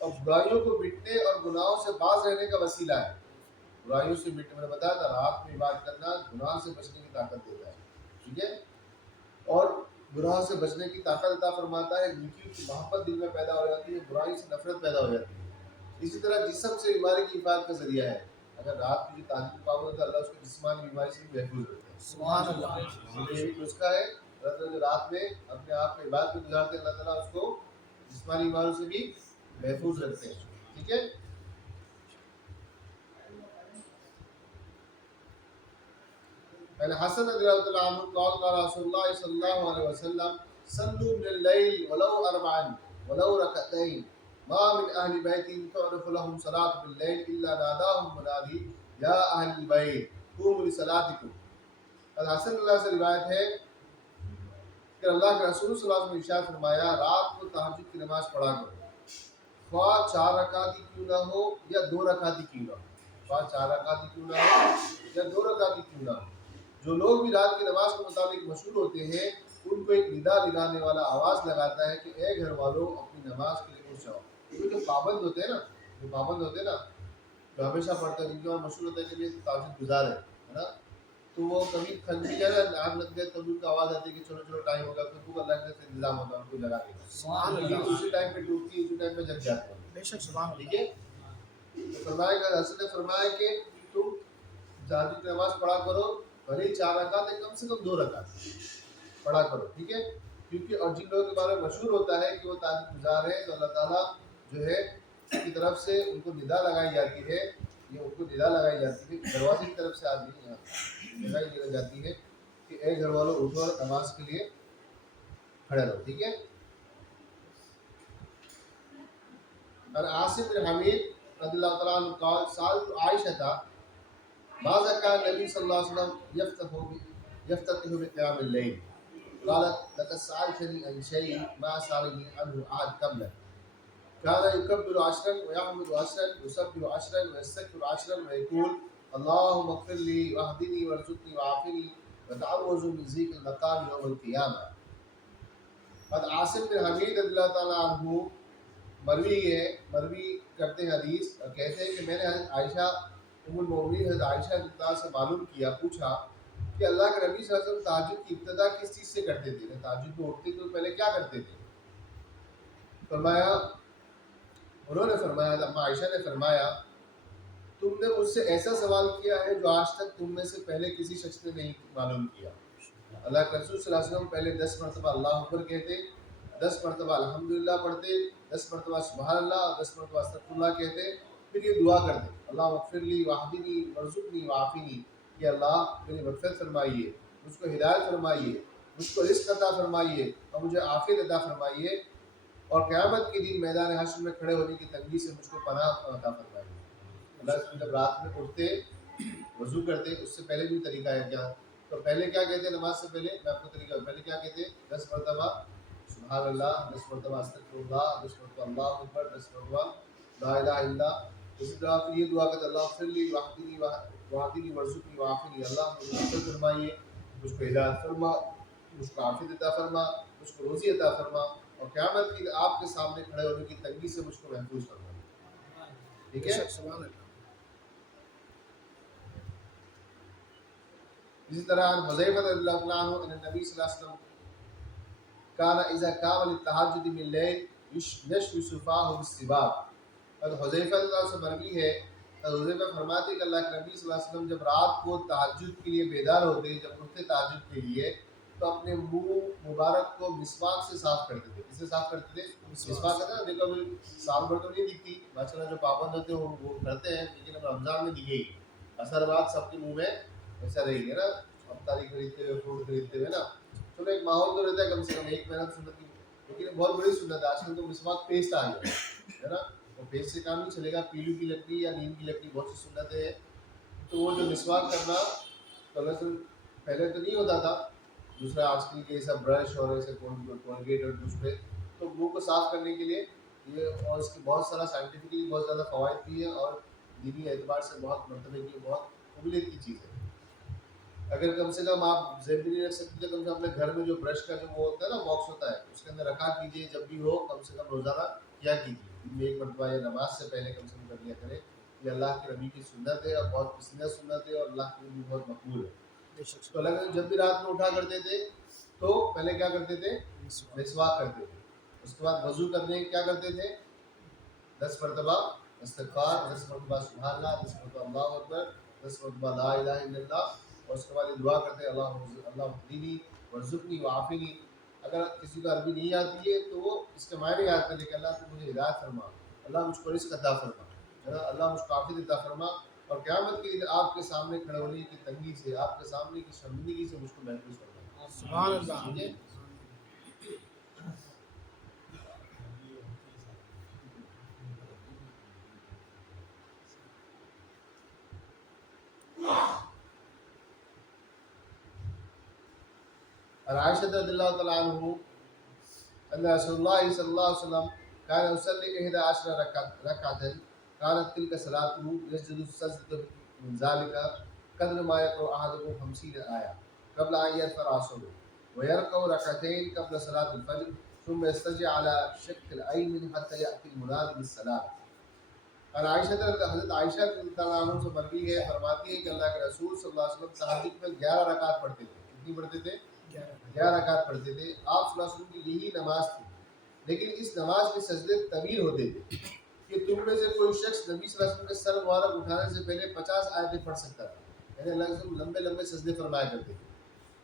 اور برائیوں کو مٹنے اور گناہوں سے باز رہنے کا وسیلہ ہے۔ برائیوں سے مٹنے، میں نے بتایا تھا رات میں عبادت کرنا گناہ سے بچنے کی طاقت دیتا ہے، ٹھیک ہے، اور گناہ سے بچنے کی طاقت عطا فرماتا ہے، نیکی کی محبت دل میں پیدا ہو جاتی ہے، برائی سے نفرت پیدا ہو جاتی ہے۔ اسی طرح جسم سے بیماری کی حفاظت کا ذریعہ ہے، اگر رات کی جو تہجد پابند ہوتا ہے اللہ اس کو جسمانی بیماری سے بھی محفوظ رکھتا ہے۔ سبحان اللہ۔ یہ ایک نسخہ ہے، اللہ تعالیٰ جو رات میں اپنے آپ کو عبادت میں گزارتے ہیں اللہ تعالیٰ اس کو جسمانی بیماریوں سے بھی محفوظ رکھتے ہیں، ٹھیک ہے۔ عن حسن رضی اللہ عنہ قال قال رسول اللہ صلی اللہ علیہ وسلم صلوا من اللیل ولو اربعا ولو رکعتین ما من اہل بیت تعرف لهم صلاة باللیل الا ناداهم منادی یا اہل البیت قوموا لصلاتکم۔ حسن اللہ سے روایت ہے کہ اللہ کے رسول صلی اللہ علیہ وسلم نے ارشاد فرمایا رات کو تہجد کی نماز پڑھا کرو، خواہ 4 رکعت ہی کیوں نہ ہو یا 2 رکعت ہی کیوں نہ ہو، خواہ 4 رکعت ہی کیوں نہ ہو یا 2 رکعت ہی کیوں نہ ہو۔ جو لوگ بھی رات کی نماز کے مطابق مشغول ہوتے ہیں ان کو ایک ندا لگانے والا آواز لگاتا ہے کہ اے گھر والوں اپنی نماز کے لیے اٹھ جاؤ۔ کیونکہ جو پابند ہوتے ہیں نا، جو پابند ہوتے ہیں نا، جو ہمیشہ پڑھتے ہیں، جن کے وہاں مشغول ہوتا ہے کہ یہ تہجد گزار ہے نا، تو وہ کبھی کھنڈی ہے نا آگ لگ گئے تو ان کو آواز آتی ہے کہ چلو چلو ٹائم ہوگا، پھر وہ اللہ کے انتظام ہوتا ہے ان کو جگا کے، سبحان اللہ۔ اسی ٹائم پہ ڈوبتی ہے، اسی ٹائم پہ جگ جاتے ہیں، بے شک سبحان ٹھیک ہے۔ تو فرمایا کہ حضرت نے فرمایا کہ تم تہجد کی نماز پڑھا کرو، بھلے ہی 4 رکعت ہے کم سے کم 2 رکعت پڑھا کرو، ٹھیک ہے، کیونکہ اور جن لوگوں کے بارے میں مشہور ہوتا ہے کہ وہ تہجد گزار ہے تو اللہ تعالیٰ جو ہے کی طرف سے ان کو ندا لگائی جاتی ہے، یہ ان کو ندا لگائی جاتی ہے دروازے کی طرف سے آدمی لگائی جاتی ہے کہ اے گھر والوں اٹھو اور نماز کے لیے کھڑے رہو، ٹھیک ہے۔ اور عاصم بن حمید رضی اللہ تعالیٰ عنہ قال سألت عائشة ماذا كان النبي صلى الله عليه وسلم يفتتح بقيام الليل قالت لقد سألتني عن شيء ما سألني عنه أحد قبلك كان يكبر 10 ويحمد 10 ويسبح 10 ويستغفر 10 ويقول اللهم اغفر لي واهدني وارزقني وعافني وتعوذ من ضيق المقام يوم القيامة۔ بعد عاصم بن حمید رضی اللہ تعالیٰ عنہ مروی کرتے ہیں حدیث اور کہتے ہیں کہ میں نے حضرت عائشہ ام المؤمنین حضرت عائشہ رضی اللہ عنہا سے معلوم کیا، پوچھا کہ اللہ کے نبی صلی اللہ علیہ وسلم تہجد کی ابتدا کس چیز سے کرتے تھے، تہجد کو اٹھتے تو پہلے کیا کرتے تھے؟ فرمایا انہوں نے فرمایا، اما عائشہ نے فرمایا تم نے مجھ سے ایسا سوال کیا ہے جو آج تک تم میں سے پہلے کسی شخص نے نہیں معلوم کیا۔ اللہ کے رسول صلی اللہ علیہ وسلم پہلے 10 مرتبہ اللہ اکبر کہتے، 10 مرتبہ الحمدللہ پڑھتے، 10 مرتبہ سبحان اللہ، 10 مرتبہ استغفر اللہ کہتے، پھر یہ دعا کرتے اللہ اغفر لی واہدنی وارزقنی وعافنی، کہ اللہ میری مغفرت فرمائیے، مجھ کو ہدایت فرمائیے، مجھ کو رزق عطا فرمائیے اور مجھے عافیت عطا فرمائیے، اور قیامت کے دن میدان حشر میں کھڑے ہونے کی تنگی سے مجھ کو پناہ عطا فرمائیے۔ اللہ جب رات میں اٹھتے وضو کرتے، اس سے پہلے بھی طریقہ ہے کیا؟ تو پہلے کیا کہتے ہیں نماز سے پہلے؟ میں آپ کو طریقہ پہلے کیا کہتے ہیں 10 مرتبہ سبحان اللہ، 10 مرتبہ استغفر اللہ، 10 مرتبہ اللہ اکبر، 10 مرتبہ لا الہ الا اللہ۔ اسی طرح پھر یہ دعا کرتے اللہ اغفر لی واہدنی وارزقنی وعافنی، اللہ مجھے مغفرت فرمائیے، مجھ کو ہدایت فرما، مجھ کو عافیت عطا فرما، مجھ کو روزی عطا فرما، اور قیامت کی آپ کے سامنے کھڑے ہونے کی تنگی سے مجھ کو محفوظ فرما، ٹھیک ہے۔ اسی طرح حذیفہ رضی اللہ عنہ ان نبی صلی اللہ علیہ وسلم كان اذا قام للتہجد من الليل يشوي صفاه بالسباق۔ اور حذیفہ رضی اللہ عنہ سے مروی ہے، حذیفہ فرماتے کہ اللہ کے نبی صلی اللہ علیہ وسلم جب رات کو تہجد کے لیے بیدار ہوتے، جب اٹھتے تہجد کے لیے، تو اپنے منہ مبارک کو مسواک سے صاف کرتے تھے۔ کس سے صاف کرتے تھے؟ مسواک کرتے ہیں، دیکھو سال بھر تو نہیں دکھتی، ماشاء اللہ جو پابند ہوتے ہیں وہ کرتے ہیں، لیکن اب رمضان میں دکھے گی، اثر بعد سب کے منہ میں ایسا رہے گی نا، افطاری خریدتے ہوئے، فروٹ خریدتے ہوئے نا، چلو ایک ماحول تو رہتا ہے کم سے کم ایک محنت سنت کی، لیکن بہت بڑی سنت ہے آج کل تو مسواک پیسٹ آ گیا ہے نا، وہ پیسٹ سے کام نہیں چلے گا، پیلو کی لکڑی یا نیم کی لکڑی، بہت سی سنتیں ہیں، تو وہ جو مسواک کرنا پہلے تو نہیں ہوتا تھا، دوسرا آج کل کے ایسا برش اور ایسے کولگیٹ اور ٹوتھ پیسٹ، تو منہ کو صاف کرنے کے لیے یہ، اور اس کی بہت سارا سائنٹیفکلی بہت زیادہ فوائد بھی ہے اور دینی اعتبار سے بہت مرتبہ کی بہت قبولیت کی چیز ہے۔ اگر کم سے کم آپ ذہن بھی نہیں رکھ سکتے تو کم سے کم اپنے گھر میں جو برش کا جو وہ ہوتا ہے نا باکس ہوتا ہے اس کے اندر رکھا کیجیے، جب بھی ہو کم سے کم روزانہ کیا کیجیے، دن میں 1 مرتبہ یا نماز سے پہلے کم سے کم کر لیا کرے، یہ اللہ کے نبی کی سنت ہے اور بہت پسندیدہ سنت ہے اور اللہ کے لیے بہت مقبول ہے. تو اللہ جب بھی رات میں اٹھا کرتے تھے تو پہلے کیا کرتے تھے؟ مسواک کرتے تھے. اس کے بعد وضو کرنے کیا کرتے تھے؟ 10 مرتبہ استغفار، 10 مرتبہ سبحان اللہ، 10 مرتبہ اللہ اکبر، 10 مرتبہ لا الہ الا اللہ. اور اس کے بعد یہ دعا کرتے ہیں اللہ اهدنی وارزقنی وعافنی. اگر کسی کو عربی نہیں آتی ہے تو وہ اس کے معنی یاد کرے کہ اللہ تو مجھے ہدایت فرما، اللہ مجھ کو رزق عطا فرما، اللہ مجھ کو عافیت عطا فرما، اور قیامت کے دن آپ کے سامنے کھڑے ہونے کی تنگی سے، آپ کے سامنے کی شرمندگی سے مجھ کو محفوظ فرما. سبحان اللہ. ٹھیک ہے. اور عائشہ رضی اللہ تعالیٰ عنہ ان رسول اللہ صلی اللہ علیہ وسلم كان يصلي 11 ركعة كانت تلك صلاته يسجد السجد من ذلك قدر ما يقرأ أحدكم 50 آية قبل أن يرفع رأسه ويركع ركعتين قبل صلاة الفجر ثم يسترجع على شق الأيمن حتى يأتي المنادي بالصلاة. اور حضرت عائشہ رضی اللہ عنہ سے مروی ہے، فرماتی ہے کہ اللہ کے رسول صلی اللہ علیہ وسلم تہجد میں 11 رکعت پڑھتے تھے. کتنی پڑھتے تھے؟ 11 رکعت پڑھتے تھے. آپ صلی اللہ علیہ وسلم کی یہی نماز تھی، لیکن اس نماز کے سجدے طویل ہوتے تھے کہ تم میں سے کوئی شخص نبی صلی اللہ علیہ وسلم کے سر مبارک اٹھانے سے پہلے 50 آیتیں پڑھ سکتا تھا. یعنی اللہ کے رسول لمبے لمبے سجدے فرمایا کرتے تھے.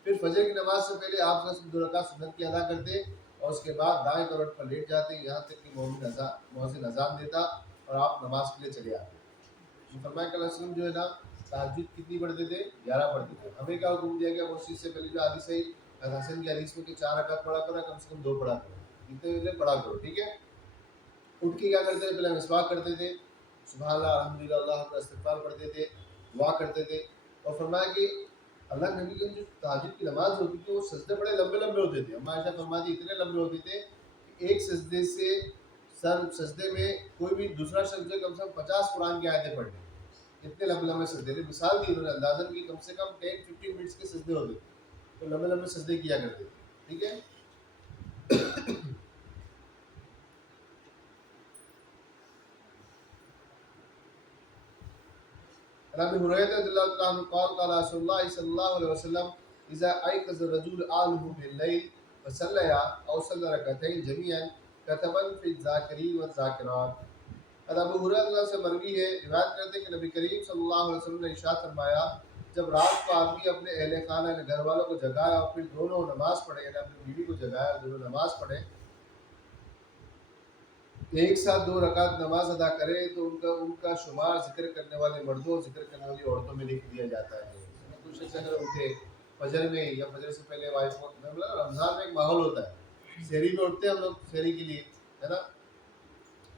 پھر فجر کی نماز سے پہلے آپ صلی اللہ علیہ وسلم 2 رکعت سنت کی ادا کرتے اور اس کے بعد دائیں کروٹ پر لیٹ جاتے یہاں تک کہ مؤذن اذان دیتا اور آپ نماز کے لیے چلے آتے. فرمایا کہ اللہ علیہ وسلم جو ہے نا تہجد کتنی پڑھتے تھے؟ 11 پڑھتے تھے. ہمیں کیا حکم دیا گیا اس چیز سے پہلے جو حدیث ہے حسن کی حدیث میں کہ 4 رکعت پڑھا کرو، کم سے کم 2 پڑھا کرو، جتنے پڑھا کرو. ٹھیک ہے. اٹھ کے کیا کرتے تھے؟ پہلے مسواک کرتے تھے، سبحان اللہ الحمدللہ اللہ اکبر استغفار پڑھتے تھے، دعا کرتے تھے. اور فرمایا کہ اللہ کے نبی کی جو تہجد کی نماز ہوتی تھی وہ سجدے بڑے لمبے لمبے ہوتے تھے. اما عائشہ فرماتی اتنے لمبے ہوتے تھے کہ ایک سجدے سے سجدے میں کوئی بھی دوسرا شخص جو کم سے کم 50 قرآن کی آیتیں پڑھ لے. اتنے لمبے لمبے سجدے تھے. مثال دی انہوں نے اندازاً کی کم سے کم 10-15 منٹس کے سجدے ہوتے تھے. تو لمبے لمبے سجدے کیا کرتے تھے. ٹھیک ہے. ابي هريره رضي الله عنه قال قال رسول الله صلى الله عليه وسلم اذا ايقظ الرجل اهله بالليل فصلى او صلى ركعتين جميعا كتبا في الذاكرين والذاكرات. ابو ہریرہ سے مروی ہے، روایت کرتے ہیں کہ نبی کریم صلی اللہ علیہ وسلم نے ارشاد فرمایا جب رات کو آدمی اپنے اہل خانہ یعنی گھر والوں کو جگایا اور پھر دونوں نماز پڑھے، یعنی اپنی بیوی کو جگایا اور دونوں نماز پڑھے، ایک ساتھ 2 رکعت نماز ادا کرے تو ان کا شمار ذکر کرنے والے مردوں اور ذکر کرنے والی عورتوں میں لکھ دیا جاتا ہے. کچھ شخص اگر اٹھے فجر میں یا فجر سے پہلے وائف کو، رمضان میں ایک ماحول ہوتا ہے، سحری میں اٹھتے ہیں ہم لوگ سحری کے لیے، ہے نا.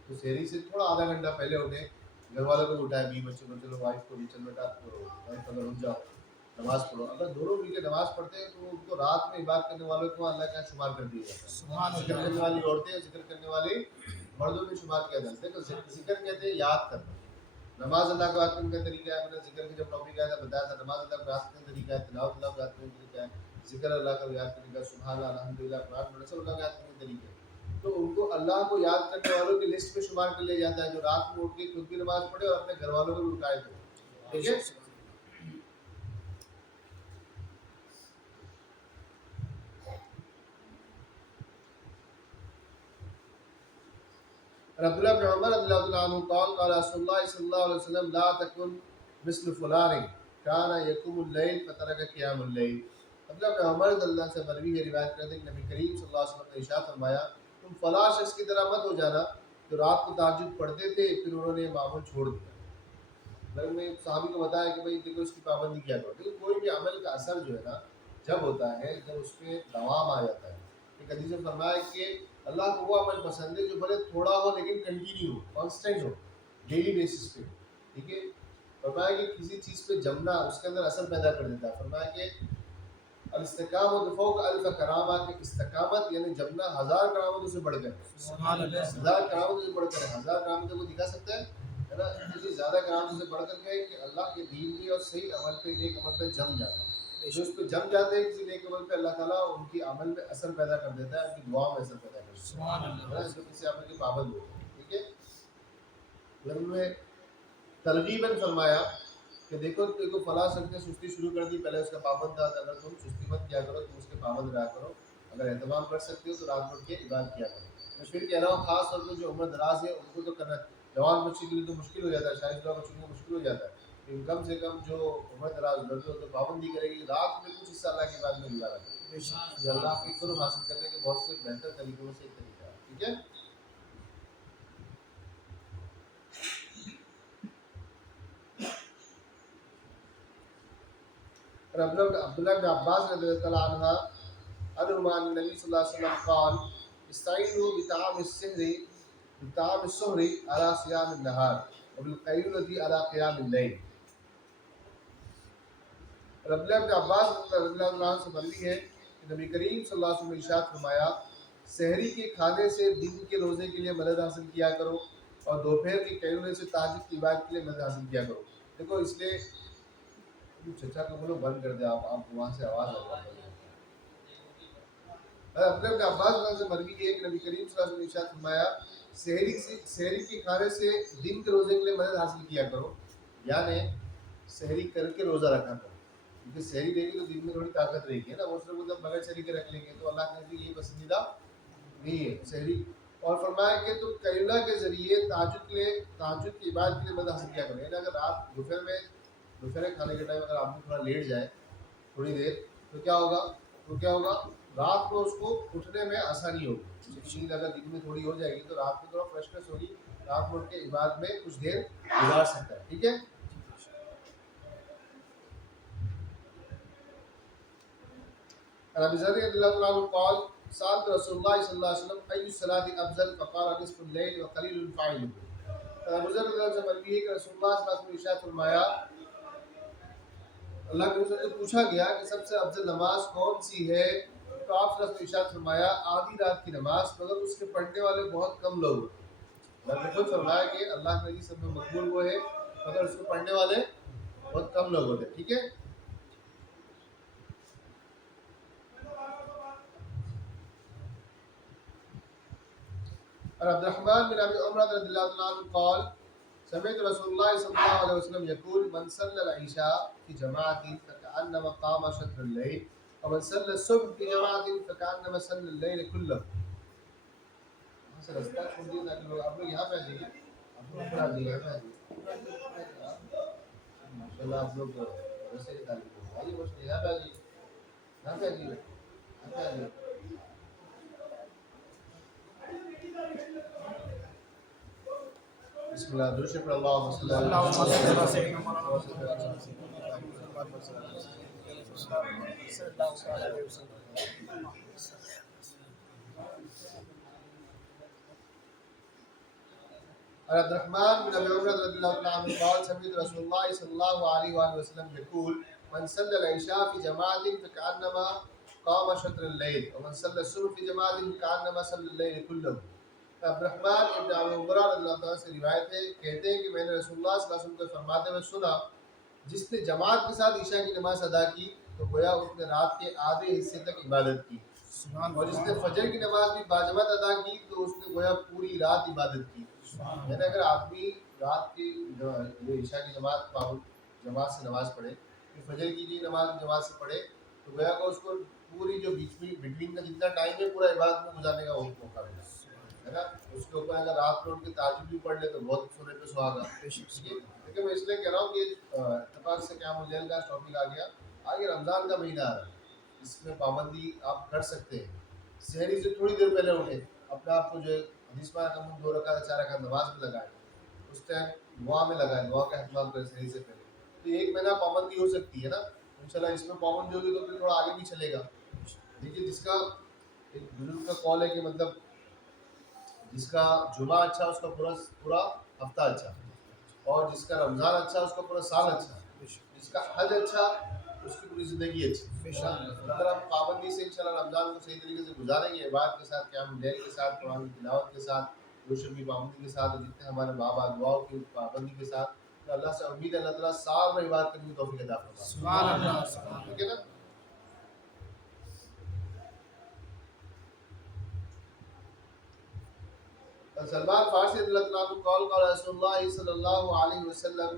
تو سحری سے تھوڑا آدھا گھنٹہ پہلے اٹھے، گھر والوں کو اٹھائے، بیوی بچوں کو، چلو وائف کو بھی چل بیٹا وائف اگر اٹھ جاؤ نماز پڑھو. اگر دونوں مل کے نماز پڑھتے ہیں تو ان کو رات میں عبادت کرنے والوں کو اللہ کا شمار کر دیا جاتا ہے. ذکر کرنے والی عورتیں، ذکر کرنے والے مردوں میں شمار کیا جاتا ہے. تو ذکر کہتے ہیں یاد کرنا. نماز ادا کرنے کا طریقہ ہے، میں نے ذکر کی جب ٹاپک آیا تھا بتایا تھا. نماز ادا کرنے کا طریقہ ہے، تلاوت اللہ کا یاد کرنے کا طریقہ ہے، ذکر اللہ کا یاد کرنے کا، سبحان اللہ الحمدللہ قرآن پڑھنا، سب اللہ کا یاد کرنے کا طریقہ ہے. تو ان کو اللہ کو یاد کرنے والوں کی لسٹ میں شمار کر لیا جاتا ہے جو رات میں اٹھ کے خود بھی نماز پڑھے اور اپنے گھر والوں کو بھی اٹھائے تھے. ٹھیک ہے. عبداللہ بن عمر رضی اللہ عنہ قال قال رسول اللہ صلی اللہ علیہ وسلم لا تکن مثل فلان کان یقوم اللیل فترک قیام اللیل. عبداللہ بن عمر رضی اللہ سے مروی ہے، روایت کرتے ہیں کہ نبی کریم صلی اللہ علیہ وسلم نے ارشاد فرمایا تم فلاں شخص کی طرح مت ہو جانا جو رات کو تہجد پڑھتے تھے پھر انہوں نے معمول چھوڑ دیا. میں نے صحابی کو بتایا کہ بھائی دیکھو اس کی پابندی کیا کرو. لیکن کوئی بھی عمل کا اثر جو ہے نا جب ہوتا ہے جب اس میں دوام آ جاتا ہے. ایک حدیث میں فرمایا کہ اللہ کو وہ عمل پسند ہے جو بھلے تھوڑا ہو لیکن کنٹینیو ہو، کانسٹنٹ ہو، ڈیلی بیسس پہ. ٹھیک ہے. فرمایا کہ کسی چیز پہ جمنا اس کے اندر اثر پیدا کر دیتا ہے. فرمایا کہ الاستقامت فوق الف کرامہ، کہ استقامت یعنی جمنا 1000 کرامتوں سے بڑھ کر، 1000 کرامتوں سے بڑھ کر ہے. 1000 کرامتوں کو دکھا سکتا ہے نا، اتنی زیادہ کرامتوں سے بڑھ کر کے کہ اللہ کے دین میں اور صحیح عمل پہ، نیک عمل پہ جم جاتا ہے. جو اس پہ جم جاتے ہیں کسی نیک عمل پہ، اللہ تعالیٰ ان کی عمل میں اثر پیدا کر دیتا ہے، ان کی دعا میں اثر پیدا کر دیتا ہے، جو کسی عمل کے پابند ہوتے ہیں. ٹھیک ہے. میں ترغیباً فرمایا کہ دیکھو فلاں شخص نے سستی شروع کر دی، پہلے اس کا پابند تھا، اگر تم سستی مت کیا کرو، تم اس کے پابند رہا کرو، اگر اہتمام کر سکتے ہو تو رات بھر کے عبادت کیا کرو۔ میں پھر کہہ رہا ہوں خاص طور پہ جو عمر دراز ہے ان کو تو کرنا، جوان بچے کے لیے تو مشکل ہو جاتا ہے، شادی شدہ بچوں کے لیے مشکل ہو جاتا ہے، لیکن کم سے کم جو عمر دراز لوگ ہو تو پابندی کرے گی رات میں کچھ حصہ اللہ کے بعد میں گزارا کرے، یہ اللہ کے قرب حاصل کرنے کے بہت سے بہتر طریقوں میں سے ایک طریقہ ہے، ٹھیک ہے۔ اور عبداللہ بن عباس رضی اللہ عنہ عنہما عن النبی صلی اللہ علیہ وسلم قال استعینوا بطعام السحر على صيام النهار وبالقيلولة على قيام الليل۔ اور عبداللہ بن عباس رضی اللہ عنہ سے مروی ہے کہ نبی کریم صلی اللہ علیہ وسلم نے ارشاد فرمایا سحری کے کھانے سے دن کے روزے کے لیے مدد حاصل کیا کرو اور دوپہر کے قیلولے سے تہجد کی عبادت کے لیے مدد حاصل کیا کرو۔ دیکھو اس لیے چچا کو بولو بند کر دے، آپ وہاں سے آواز آ رہی ہے۔ عبداللہ بن عباس سے مروی ہے کہ نبی کریم صلی اللہ علیہ وسلم نے ارشاد فرمایا سحری کے کھانے سے دن کے روزے کے لیے مدد حاصل کیا کرو، یعنی سحری کر کے روزہ رکھا کرو، کیونکہ سحری رہے گی تو دن میں تھوڑی طاقت رہے گی نا، وہ صرف مطلب بغیر سحری کے رکھ لیں گے تو اللہ کے نزدیک یہ پسندیدہ نہیں ہے سحری۔ اور فرمایا کہ تم قیلولہ کے ذریعے تہجد کی عبادت کے لیے مدد حاصل کیا کرو، یعنی اگر رات دوپہر کھانے کے ٹائم اگر آپ کو تھوڑا لیٹ جائے تھوڑی دیر تو کیا ہوگا رات کو اس کو اٹھنے میں آسانی ہوگی، نیند اگر دن میں تھوڑی ہو جائے گی تو رات میں تھوڑا فریشنس ہوگی، رات میں اٹھ کے عبادت میں کچھ دیر گزار سکتا ہے، ٹھیک ہے۔ ابی ذر رضی اللہ عنہ قال سألت رسول اللہ صلی اللہ علیہ وسلم ای الصلاۃ افضل فقال نصف اللیل وقلیل فاعله۔ ابو ذر رضی اللہ عنہ سے مروی ہے کہ رسول اللہ صلی اللہ علیہ وسلم نے ارشاد فرمایا اللہ کے رسول سے پوچھا گیا کہ سب سے افضل نماز کون سی ہے، تو آپ صلی اللہ علیہ وسلم نے ارشاد فرمایا آدھی رات کی نماز، مگر اس کے پڑھنے والے بہت کم لوگ ہوتے ہیں۔ اللہ نے خود فرمایا کہ اللہ کے نبی سب میں مقبول وہ ہے مگر اس کو پڑھنے والے بہت کم لوگ ہوتے ہیں، ٹھیک ہے۔ اور عبد الرحمن بن ابی عمرہ رضی اللہ عنہ قال سمعت رسول اللہ صلی اللہ علیہ وسلم یقول من صلی العشاء فی جماعت فکأنما قام شطر اللیل ومن صلی الصبح فی جماعت فکأنما صلی اللیل کلہ۔ یہاں سے رستہ چھوڑ دیا تاکہ لوگ آپ لوگ یہاں پہ آ جائیے، آپ لوگ اوپر آ جائیے، یہاں پہ آ جائیے، ماشاء اللہ آپ لوگ رستے کے طالب ہو، آئیے بس یہاں پہ آ جائیے، یہاں پہ آ جائیے، یہاں پہ آ جائیے۔ بسم اللہ درود شریف اللہم صلی اللہ علیہ وسلم۔ اور عبد الرحمن بن ابی عمرہ رضی اللہ عنہ قال سمعت رسول اللہ صلی اللہ علیہ وآلہ وسلم یقول من صلی العشاء فی جماعت فکأنما قام شطر اللیل ومن صلی الصبح فی جماعت فکأنما صلی اللیل کلہ۔ عبد الرحمن ابن ابی عمرہ رضی اللہ عنہ سے روایت ہے، کہتے ہیں کہ میں نے رسول اللہ صلی اللہ علیہ وسلم کو فرماتے ہوئے سنا جس نے جماعت کے ساتھ عشاء کی نماز ادا کی تو گویا اس نے رات کے آدھے حصے تک عبادت کی، اور جس نے فجر کی نماز بھی باجماعت ادا کی تو اس نے گویا پوری رات عبادت کی۔ یعنی اگر آدمی رات کی عشاء کی جماعت سے نماز پڑھے، پھر فجر کی بھی نماز جماعت سے پڑھے تو گویا کہ اس کو پوری جو بیچ میں بٹوین کا جتنا ٹائم ہے پورا عبادت میں گزارنے کا موقع ملا ہے نا۔ اس کے اوپر اگر رات کو اٹھ کے تہجد بھی پڑھ لے تو بہت سونے پہ سہاگا۔ لیکن میں اس لیے کہہ رہا ہوں کہ اتفاق سے قیام اللیل کا ٹاپک آ گیا، آگے رمضان کا مہینہ آ رہا ہے، اس میں پابندی آپ کر سکتے ہیں، سحری سے تھوڑی دیر پہلے اٹھیں، اپنے آپ کو جو ہے حدیث میں آتا ہے 2 رکعت 4 رکعت نماز میں لگائیں، اس ٹائم دعا میں لگائیں، دعا کا اہتمام کریں سحری سے پہلے، تو ایک مہینہ پابندی ہو سکتی ہے نا انشاءاللہ۔ اس میں پابندی ہوگی تو پھر تھوڑا آگے بھی چلے گا۔ دیکھیے جس کا ایک بزرگ کا قول ہے کہ مطلب جس کا جمعہ اچھا اس کا پورا ہفتہ اچھا، اور جس کا رمضان اچھا اس کا پورا سال اچھا، جس کا حج اچھا اس کی پوری زندگی اچھی۔ اگر ہم پابندی سے انشاءاللہ رمضان کو صحیح طریقے سے گزاریں گے، عبادت کے ساتھ، قیام اللیل کے ساتھ، قرآن کی تلاوت کے ساتھ، روشن کی پابندی کے ساتھ، اور جتنے ہمارے بابا دعاؤں کی پابندی کے ساتھ، تو اللہ سے امید ہے اللہ تعالیٰ سال میں عبادت کرنے کی توفیق عطا فرمائے۔ سبحان اللہ، ٹھیک ہے نا۔ سلمان فارسی رضی اللہ عنہ قال رسول اللہ صلی اللہ علیہ وسلم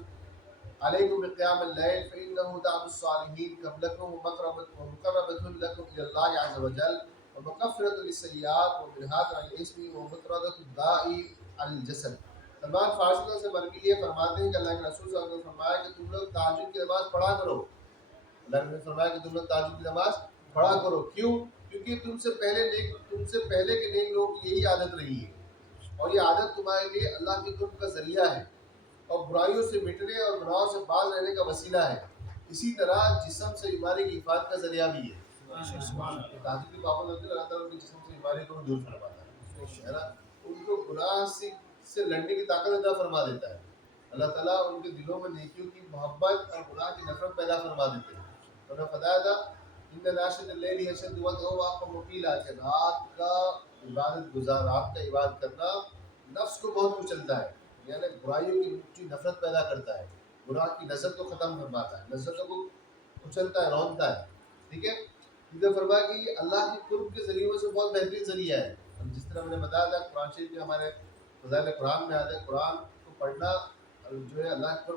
علیکم بقیام اللیل فإنه دعب الصالحین قبلکم ومقربۃ لکم الی اللہ عز وجل ومغفرۃ للسیئات ومنہاۃ عن الاسم ومطردۃ الداء عن الجسد۔ سلمان فارسی سے مروی یہ فرماتے ہیں کہ اللہ کے رسول صلی اللہ علیہ وسلم نے فرمایا کہ تم لوگ تہجد کی نماز پڑھا کرو۔ اللہ نے فرمایا کہ تم لوگ تہجد کی نماز پڑھا کرو، کیوں؟ کیونکہ تم سے پہلے کے نیک لوگوں کی یہی عادت رہی ہے، اور یہ عادت تمہارے لیے اللہ کے قرب کا ذریعہ ہے اور برائیوں سے مٹنے اور گناہوں سے باز رہنے کا وسیلہ ہے، اسی طرح جسم سے بیماری کی حفاظت کا ذریعہ بھی ہے۔ تہجد کی پابند ہوتے ہیں، اللہ تعالیٰ ان کے جسم سے بیماری کو دور فرماتا ہے نا، ان کو گناہ سے لڑنے کی طاقت عطا فرما دیتا ہے۔ اللہ تعالیٰ ان کے دلوں میں نیکیوں کی محبت اور گناہ کی نفرت پیدا فرما دیتے ہیں۔ تو نے بتایا تھا ان ناشد اللیل اشد وطئا واقوم قیلا کہ رات کا عبادت کرنا نفس کو بہت کچلتا ہے، یعنی برائیوں کی نفرت پیدا کرتا ہے، گناہ کی لذت کو ختم فرماتا ہے، لذتوں کو کچلتا ہے، رونتا ہے، ٹھیک ہے۔ یہ فرمایا کہ یہ اللہ کے قرب کے ذریعے سے بہت بہترین ذریعہ ہے۔ جس طرح میں نے بتایا تھا قرآن شریف میں ہمارے فضائل قرآن میں آتا ہے، قرآن کو پڑھنا جو ہے اللہ کے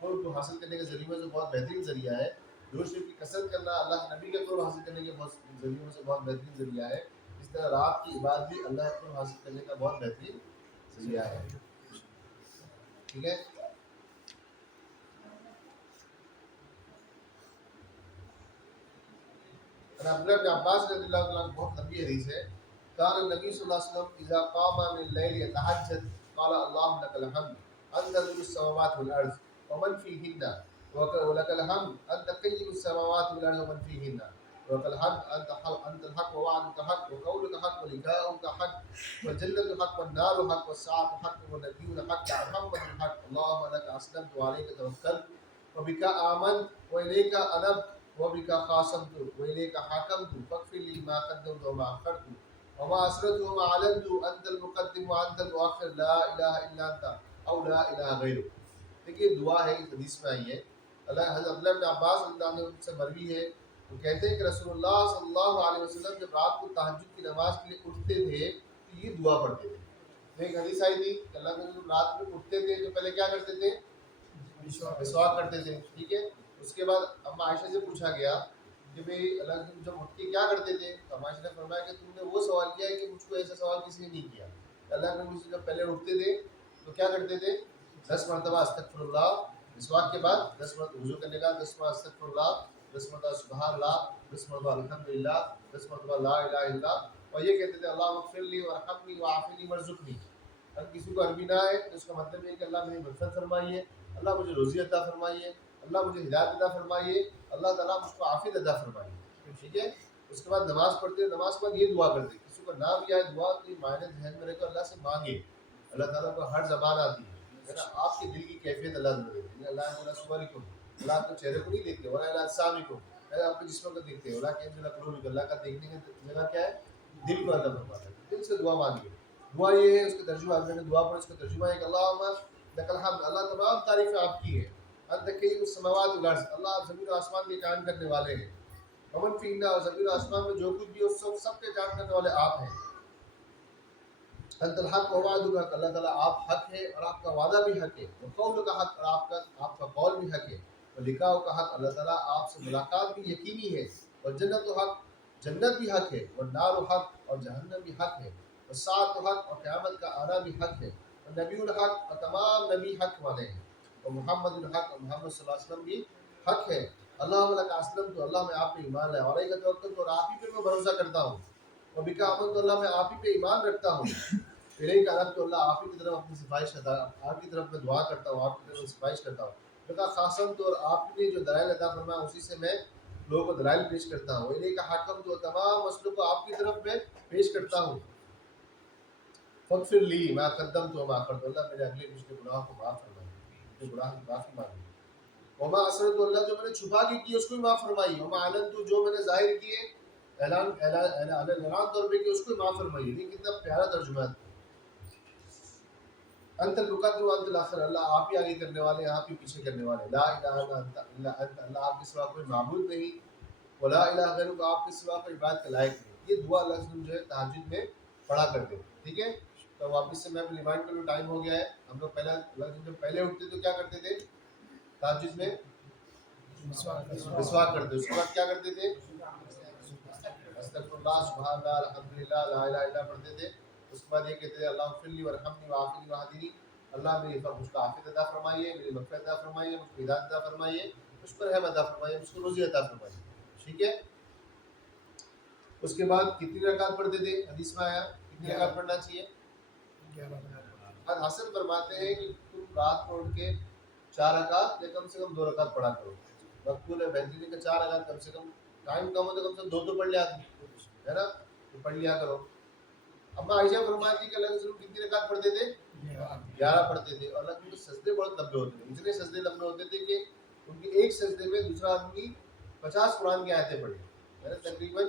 قرب کو حاصل کرنے کے ذریعے سے بہت بہترین ذریعہ ہے۔ درود شریف کی کثرت کرنا اللہ کے نبی کے قرب حاصل کرنے کے ذریعوں سے بہت بہترین ذریعہ ہے۔ اس طرح رات کی عبادت بھی اللہ کے قرب حاصل کرنے کا بہت بہترین ذریعہ ہے، ٹھیک ہے۔ عبداللہ بن عباس رضی اللہ عنہ بہت لمبی حدیث ہے، کان النبی صلی اللہ علیہ وسلم اذا قام من اللیل یتہجد قال اللهم لك الحمد انت نور السماوات والارض ومن فيهن ولك الحمد انت قيم السماوات والارض ومن فيهن ولك الحمد انت الحق ووعدك حق وقولك حق ولقاؤك حق والجنة حق والنار حق والساعة حق والنبيون حق ومحمد حق اللهم لك اسلمت وعليك توكلت وبك آمنت وإليك أنبت وبك خاصمت وإليك حكمت فاغفر لي ما قدمت وما أخرت وما أسررت وما أعلنت أنت المقدم وأنت المؤخر لا إله إلا أنت أو لا إله غيرك۔ دیکھیے دعا ہے، اس حدیث میں آئی ہے، حضرت عبداللہ بن عباس رضی اللہ عنہ سے مروی ہے، وہ کہتے ہیں کہ رسول اللہ صلی اللہ علیہ وسلم جب رات کو تہجد کی نماز کے لیے اٹھتے تھے تو یہ دعا پڑھتے تھے۔ ایک حدیث آئی تھی کہ اللہ کے جب رات میں اٹھتے تھے تو پہلے کیا کرتے تھے؟ مسواک کرتے تھے، ٹھیک ہے۔ اس کے بعد اما عائشہ سے پوچھا گیا کہ بھئی اللہ کے جب اٹھ کے کیا کرتے تھے، تو اما عائشہ نے فرمایا کہ تم نے وہ سوال کیا ہے کہ مجھ کو ایسا سوال کسی نے نہیں کیا۔ اللہ کے نبی جب پہلے اٹھتے تھے تو کیا کرتے تھے؟ 10 مرتبہ استغفر اللہ، مسواک کے بعد 10 مرتبہ وضو کرنے کا، 10 مرتبہ استغفر اللہ، 10 مرتبہ سبحان اللہ، 10 مرتبہ الحمدللہ، 10 مرتبہ لا الہ الا اللہ، اور یہ کہتے تھے اللہم اغفر لی وارحمنی وعافنی وارزقنی۔ اگر کسی کو عربی نہ آئے تو اس کا مطلب یہ ہے کہ اللہ میری مغفرت فرمائیے، اللہ مجھے روزی عطا فرمائیے، اللہ مجھے ہدایت عطا فرمائیے، اللہ تعالیٰ مجھ کو عافیت عطا فرمائیے، ٹھیک ہے۔ اس کے بعد نماز پڑھتے ہیں، نماز کے بعد یہ دعا کرتے ہیں، کسی کو نہ بھی آئے دعا تو یہ معنی ذہن میں رکھ کر اللہ سے مانگے، اللہ تعالیٰ کو ہر زبان آتی ہے نا، آپ کے دل کی کیفیت اللہ تعالیٰ دیکھتے ہیں، اللہ تعالیٰ صورکم، اللہ آپ کے چہرے کو نہیں دیکھتے، ولا اللہ سامعکم، اللہ آپ کے جسم کو دیکھتے ہیں، اللہ کے اندر قلوبکم، اللہ کا دیکھنے کی جگہ کیا ہے؟ دل کو اللہ فرماتا ہے، دل سے دعا مانگیے۔ دعا یہ ہے، اس کا ترجمہ آپ نے دعا پڑھا، اس کا ترجمہ ہے کہ اللہم لک الحمد، اللہ تمام تعریفیں آپ کی ہیں، انت قیم السماوات والارض، اللہ آپ زمین و آسمان کے قائم کرنے والے ہیں، ومن فیہن، اور زمین و آسمان میں جو کچھ بھی ہے سب کے قائم کرنے والے آپ ہیں، انت الحق ووعدک حق، اللہ تعالیٰ آپ حق ہے اور آپ کا وعدہ بھی حق ہے، وقولک حق، اور آپ کا قول بھی حق ہے، ولقاؤک حق، اللہ تعالیٰ آپ سے ملاقات بھی یقینی ہے، والجنت حق، جنت بھی حق ہے، والنار حق، اور جہنم بھی حق ہے، والساعۃ حق، اور قیامت کا آنا بھی حق ہے، والنبی الحق، اور تمام نبی حق والے ہیں، اور محمد الحق، اور محمد صلی اللہ علیہ وسلم بھی حق ہے۔ اللہم لک اسلمت، تو اللہ میں آپ پہ ایمان ہے، علیک توکلت، اور آپ ہی پہ میں بھروسہ کرتا ہوں، وبک آمنت، تو اللہ میں آپ ہی پہ ایمان رکھتا ہوں، الیک انبت، تو اللہ آپ ہی کی طرف اپنی سفارش کرتا ہوں، آپ کی طرف میں دعا کرتا ہوں، آپ کی طرف سفارش کرتا ہوں، لکا خاصم، تو اور آپ نے جو دلائل عطا فرمایا اسی سے میں لوگوں کو دلائل پیش کرتا ہوں، الیک حاکم، تو تمام مسئلوں کو آپ کی طرف میں پیش کرتا ہوں، فاغفر لی ما قدمت وما اخرت، اللہ میرے اگلے پچھلے گناہوں کو معاف فرمائیے، میرے گناہ کی معافی مانگیے، وما اسررت، اللہ جو میں نے چھپا کے کی اس کو بھی معاف فرمائیے، وما اعلنت، جو میں نے ظاہر کیے اعلان طور پہ کہ اس کو معاف فرمائیے۔ یہ کتنا پیارا ترجمہ ہے، انت المقدم وانت الاخر، اللہ آپ ہی آگے کرنے والے ہیں، آپ ہی پیچھے کرنے والے ہیں، لا الہ الا انت، اللہ آپ کے سوا کوئی معبود نہیں، ولا الہ غیرک، آپ کے سوا کوئی عبادت کے لائق نہیں۔ یہ دعا اللہ جو ہے تہجد میں پڑھا کرتے ہیں، ٹھیک ہے۔ تو واپس سے میں ریمائنڈ کروں، ٹائم ہو گیا ہے. ہم لوگ پہلے اٹھتے تو کیا کرتے تھے؟ تہجد میں مسواک کرتے. اس کے بعد کیا کرتے تھے؟ استغفر اللہ، سبحان اللہ، الحمدللہ، لا الہ الا اللہ پڑھتے تھے. اس کے بعد یہ کہتے تھے اللہم اغفر لی وارحمنی وعافنی وہدنی، اللہ میری مجھ کو عافیت عطا فرمائیے، میری مغفرت عطا فرمائیے، مجھ کو ہدایت عطا فرمائیے، مجھ پر رحم عطا فرمائیے، مجھ کو روزی عطا فرمائیے. ٹھیک ہے. اس کے بعد کتنی رکعت پڑھتے تھے؟ حدیث میں آیا کتنی رکعت پڑھنا چاہیے؟ حسن فرماتے ہیں کہ تم رات کو اٹھ کے 4 رکعت یا کم سے کم 2 رکعت پڑھا کرو. مقبول ہے، بہترین ہے کہ 4 رکعت کم سے کم، ٹائم کم ہو تو کم سے کم 2 تو پڑھ لیا ہے نا، تو پڑھ لیا کرو. اما عائشہ فرماتی کہ اللہ کے رسول کتنی رکعت پڑھتے تھے؟ 11 پڑھتے تھے. اور اللہ کے سجدے بہت لمبے ہوتے تھے، اتنے سجدے لمبے ہوتے تھے کہ ان کے ایک سجدے میں دوسرا آدمی 50 قرآن کی آیتیں پڑھے. یعنی تقریباً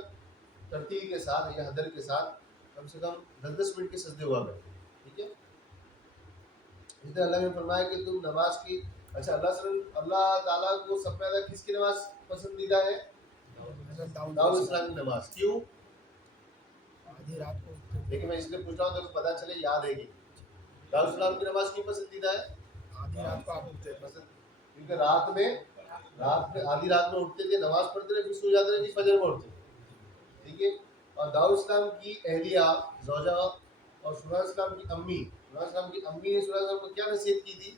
ترتیل کے ساتھ یا حدر کے ساتھ کم سے کم 10 منٹ کے سجدے ہوا کرتے. ٹھیک ہے. اس طرح اللہ نے فرمایا کہ تم نماز کی، اچھا اللہ تعالیٰ کو سب سے زیادہ کس کی نماز پسندیدہ ہے؟ داؤد السلام کی نماز. کیوں؟ لیکن میں اس لیے پوچھ رہا ہوں تاکہ پتہ چلے، یاد ہے کہ داؤد السلام کی نماز کیوں پسندیدہ ہے؟ کیونکہ رات میں آدھی رات میں اٹھتے تھے، نماز پڑھتے تھے، پھر سو جاتے تھے، پھر فجر میں اٹھتے تھے. ٹھیک ہے. اور داؤد السلام کی اہلیہ زوجہ اور سلیمان السلام کی امی، سلیمان السلام کی امی نے سلیمان السلام کو کیا نصیحت کی تھی؟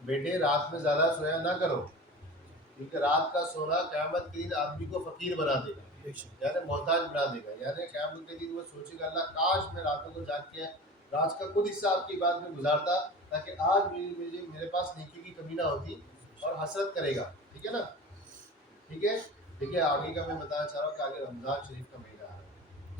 بیٹے رات میں زیادہ سویا نہ کرو، کیونکہ رات کا سونا قیامت کے دن آدمی کو فقیر بنا دے گا، یعنی محتاج بنا دے گا. یعنی قیامت کے دن وہ سوچے گا اللہ کاش میں راتوں کو جاگ کے رات کا خود حصہ آپ کی بات میں گزارتا، تاکہ آج میرے پاس نیکی کی کمی نہ ہوتی، اور حسرت کرے گا. ٹھیک ہے نا. ٹھیک ہے. دیکھیے آگے کا میں بتانا چاہ رہا ہوں کہ آگے رمضان شریف کا مہینہ ہے،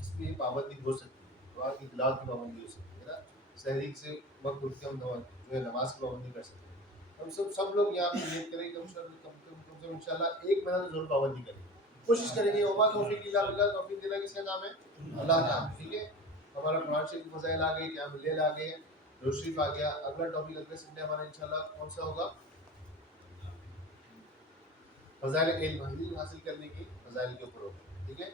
اس میں پابندی ہو سکتی ہے، قرآن کی تلاوت کی پابندی ہو سکتی ہے نا. سحری سے وقت اٹھ کے ہم جو ہے نماز کی پابندی کر سکتے ہیں. ہم سب لوگ یہاں پہ نیت کریں کہ ان شاء اللہ 1 مہینہ ضرور پابندی کریں، کوشش کریں گے. وما توفیق الا باللہ، توفیق دینا کس کا کام ہے؟ اللہ کا. ٹھیک ہے. ہمارا قرآن شریف فضائل آ گئی، قیام اللیل آ گئے، روز شریف آ گیا. اگلا ٹاپک اگلے سنڈے ہمارا انشاءاللہ کون سا ہوگا؟ فضائل علم حاصل کرنے کی فضائل کے اوپر ہوگا. ٹھیک ہے.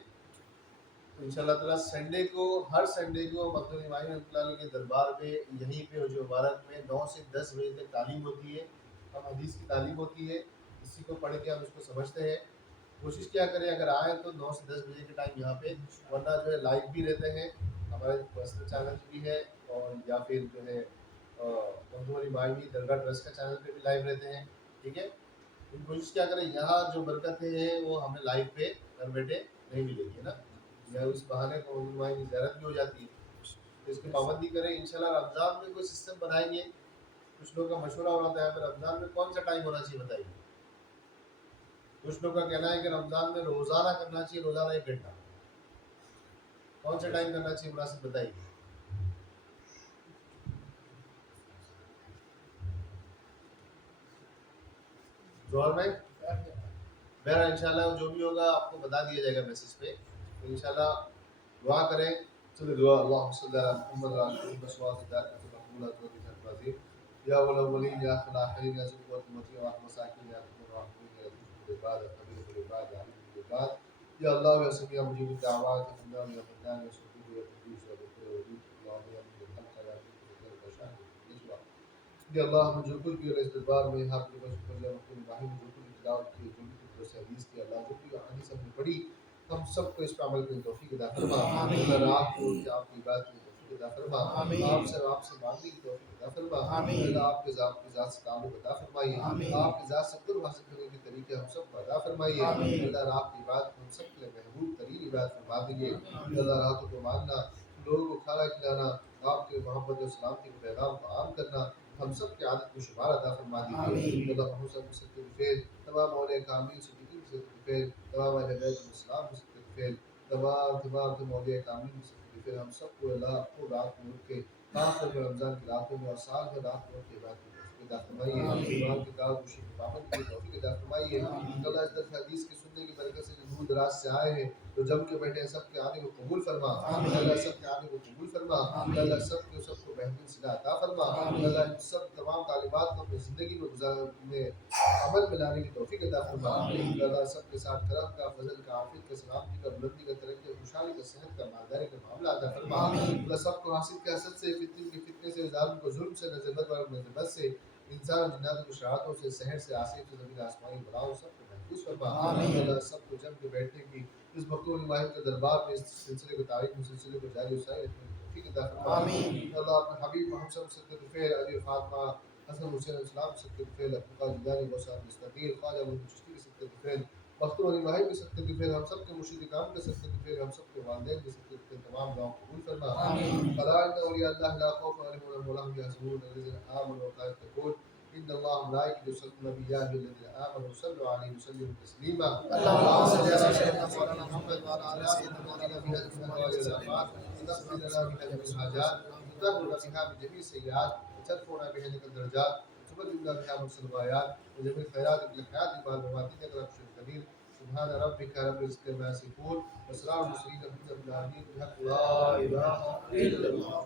تو ان شاء اللہ تعالیٰ سنڈے کو، ہر سنڈے کو مقدم امام رحمۃ اللہ علیہ کے دربار پہ یہیں پہ حجر مبارک میں 9 سے 10 بجے تک تعلیم ہوتی ہے. ہم حدیث کی تعلیم ہوتی ہے، اسی کو پڑھ کے ہم اس کو سمجھتے ہیں. کوشش کیا کریں اگر آئیں تو 9 سے 10 بجے کے ٹائم یہاں پہ، ورنہ جو ہے لائیو بھی رہتے ہیں، ہمارے پرسنل چینل بھی ہے، اور یا پھر جو ہے مقدم امام درگاہ ٹرسٹ کا چینل پہ بھی لائیو رہتے ہیں. ٹھیک ہے. کوشش کیا کریں یہاں جو برکتیں ہیں وہ ہمیں لائیو پہ گھر بیٹھے نہیں ملے گی نا، یا اس بہانے کو مقدم کی زیارت بھی ہو جاتی ہے. تو اس کی پابندی کریں. انشاءاللہ رمضان میں کوئی سسٹم بنائیں گے. کچھ لوگوں کا مشورہ ہو رہا ہے رمضان میں کون سا ٹائم ہونا چاہیے بتائیے. کچھ لوگوں کا کہنا ہے کہ رمضان میں روزانہ کرنا چاہیے، روزانہ 1 گھنٹہ. کون سا ٹائم کرنا چاہیے مناسب بتائیے. ظہر میں بہرحال انشاءاللہ جو بھی ہوگا آپ کو بتا دیا جائے گا میسج پہ. تو انشاءاللہ دعا کریں. چلے دعا. اللہم صلی علی محمد وعلی آل محمد وصلوات اللہ مقبولۃ و یا الاولین یا آخر الاخرین یا ذو القوة المتین یا مساکین یا الراحمین یا ذو الجلال قبیر العباد علی العباد یا اللہ یا سمیع مجیب الدعوات یا منان یا منان یا شفیع یا قدوس یا غفور یا ودود اللہم یا من الخلق یا من الخلق یا اللہ ہم جو کچھ بھی اس دربار میں حق کے بشک اللہ مقبول ابراہیم جو کچھ تلاوت کی، جو بھی کچھ حدیث کی، اللہ جو بھی حدیث ہم نے پڑھی، ہم سب کو اس پہ عمل کرنے توفیق عطا فرما. اللہ رات کو کہ آپ کی عبادت کی توفیق عطا فرما. آپ سے مانگنے کی توفیق عطا فرما. اللہ آپ کے ذات سے تعلق عطا فرمائیے. آپ کی ذات سے قرب حاصل کرنے کے طریقے ہم سب کو عطا فرمائیے. اللہ آپ کی عبادت ہم سب کے لیے محبوب ترین عبادت فرما دیجیے. اللہ راتوں کو مانگنا، لوگوں کو کھانا کھلانا، آپ کے محبت و سلامتی کے پیغام کو عام کرنا ہم سب کی عادت کو شمار عطا فرما دیجیے. اللہ محمد صلی اللہ علیہ وسلم تمام اولیاء کاملین صدیقین سے فیل، تمام اہل بیت الاسلام سے فیل، تمام اولیاء کاملین سے فیل. ہم سب کو اللہ کو رات میں اٹھ کے خاص طور پر رمضان کی راتوں میں اور سال بھر رات میں اٹھ کے عبادت کی توفیق عطا فرمائیے. قرآن کی تلاوت کو پابند کی توفیق عطا فرمائیے. اللہ اس حدیث کے سننے کی برکت سے جو دور دراز سے آئے ہیں جو جم کے بیٹھے ہیں سب کے آنے کو قبول فرما اللہ، سب کے آنے کو قبول فرما اللہ، سب کو بہترین صلاح عطا فرما اللہ، ان سب تمام طالبات کو اپنی زندگی میں عمل میں لانے کی توفیق عطا فرما اللہ، سب کے ساتھ کرم کا، فضل کا، عافیت کا، سلامتی کا، بلندی کا، ترقی، خوشحالی کا، صحت کا، مالداری کا معاملہ عطا فرما اللہ، سب کو حاصل کے حسد سے، فتنے سے، ظالم کو ظلم سے، نظر نظر سے، انسان جنات کو شرارتوں سے، سحر سے، آصف سے، زمین آسمانی بلاؤ سب کو محفوظ فرما اللہ، سب کو جم کے بیٹھنے کی اس مقبول واحد کے دربار میں اس سلسلے کو تاریخ میں سلسلے کو جاری وسائل رکھنے کی توفیق عطا فرما اللہ، اپنے حبیب محمد صلی اللہ علیہ وسلم کے علی فاطمہ حسن حسین علیہ السلام سے کے عبدالقادر جیلانی وصحاب مستقیر خواجہ ابو مشتری سے کے مختوم علی ماہی کے صدقے کے فعل ہم سب کے مرشد کام کے صدقے کے فعل ہم سب کے والدین کے صدقے کے فعل تمام دعاؤں کو قبول فرما فلا ان اولیاء اللہ لا خوف علیہم ولا هم يحزنون الذين آمنوا وكانوا يتقون ان الله وملائكته يصلون على النبي يا ايها الذين امنوا صلوا عليه وسلموا تسليما اللهم صل على سيدنا مولانا محمد وعلى ال سيدنا مولانا بهذه وتغفر لنا بها جميع الحاجات وتهلنا بها من جميع السيئات وترفعنا بها لك الدرجات وتبلغنا بها من الغايات وجميع الخيرات في الحياه بعد الممات انك لا تشرك القدير سبحان ربك رب العزة عما يصفون وسلام على المرسلين الحمد لله العالمين بحق لا اله الا الله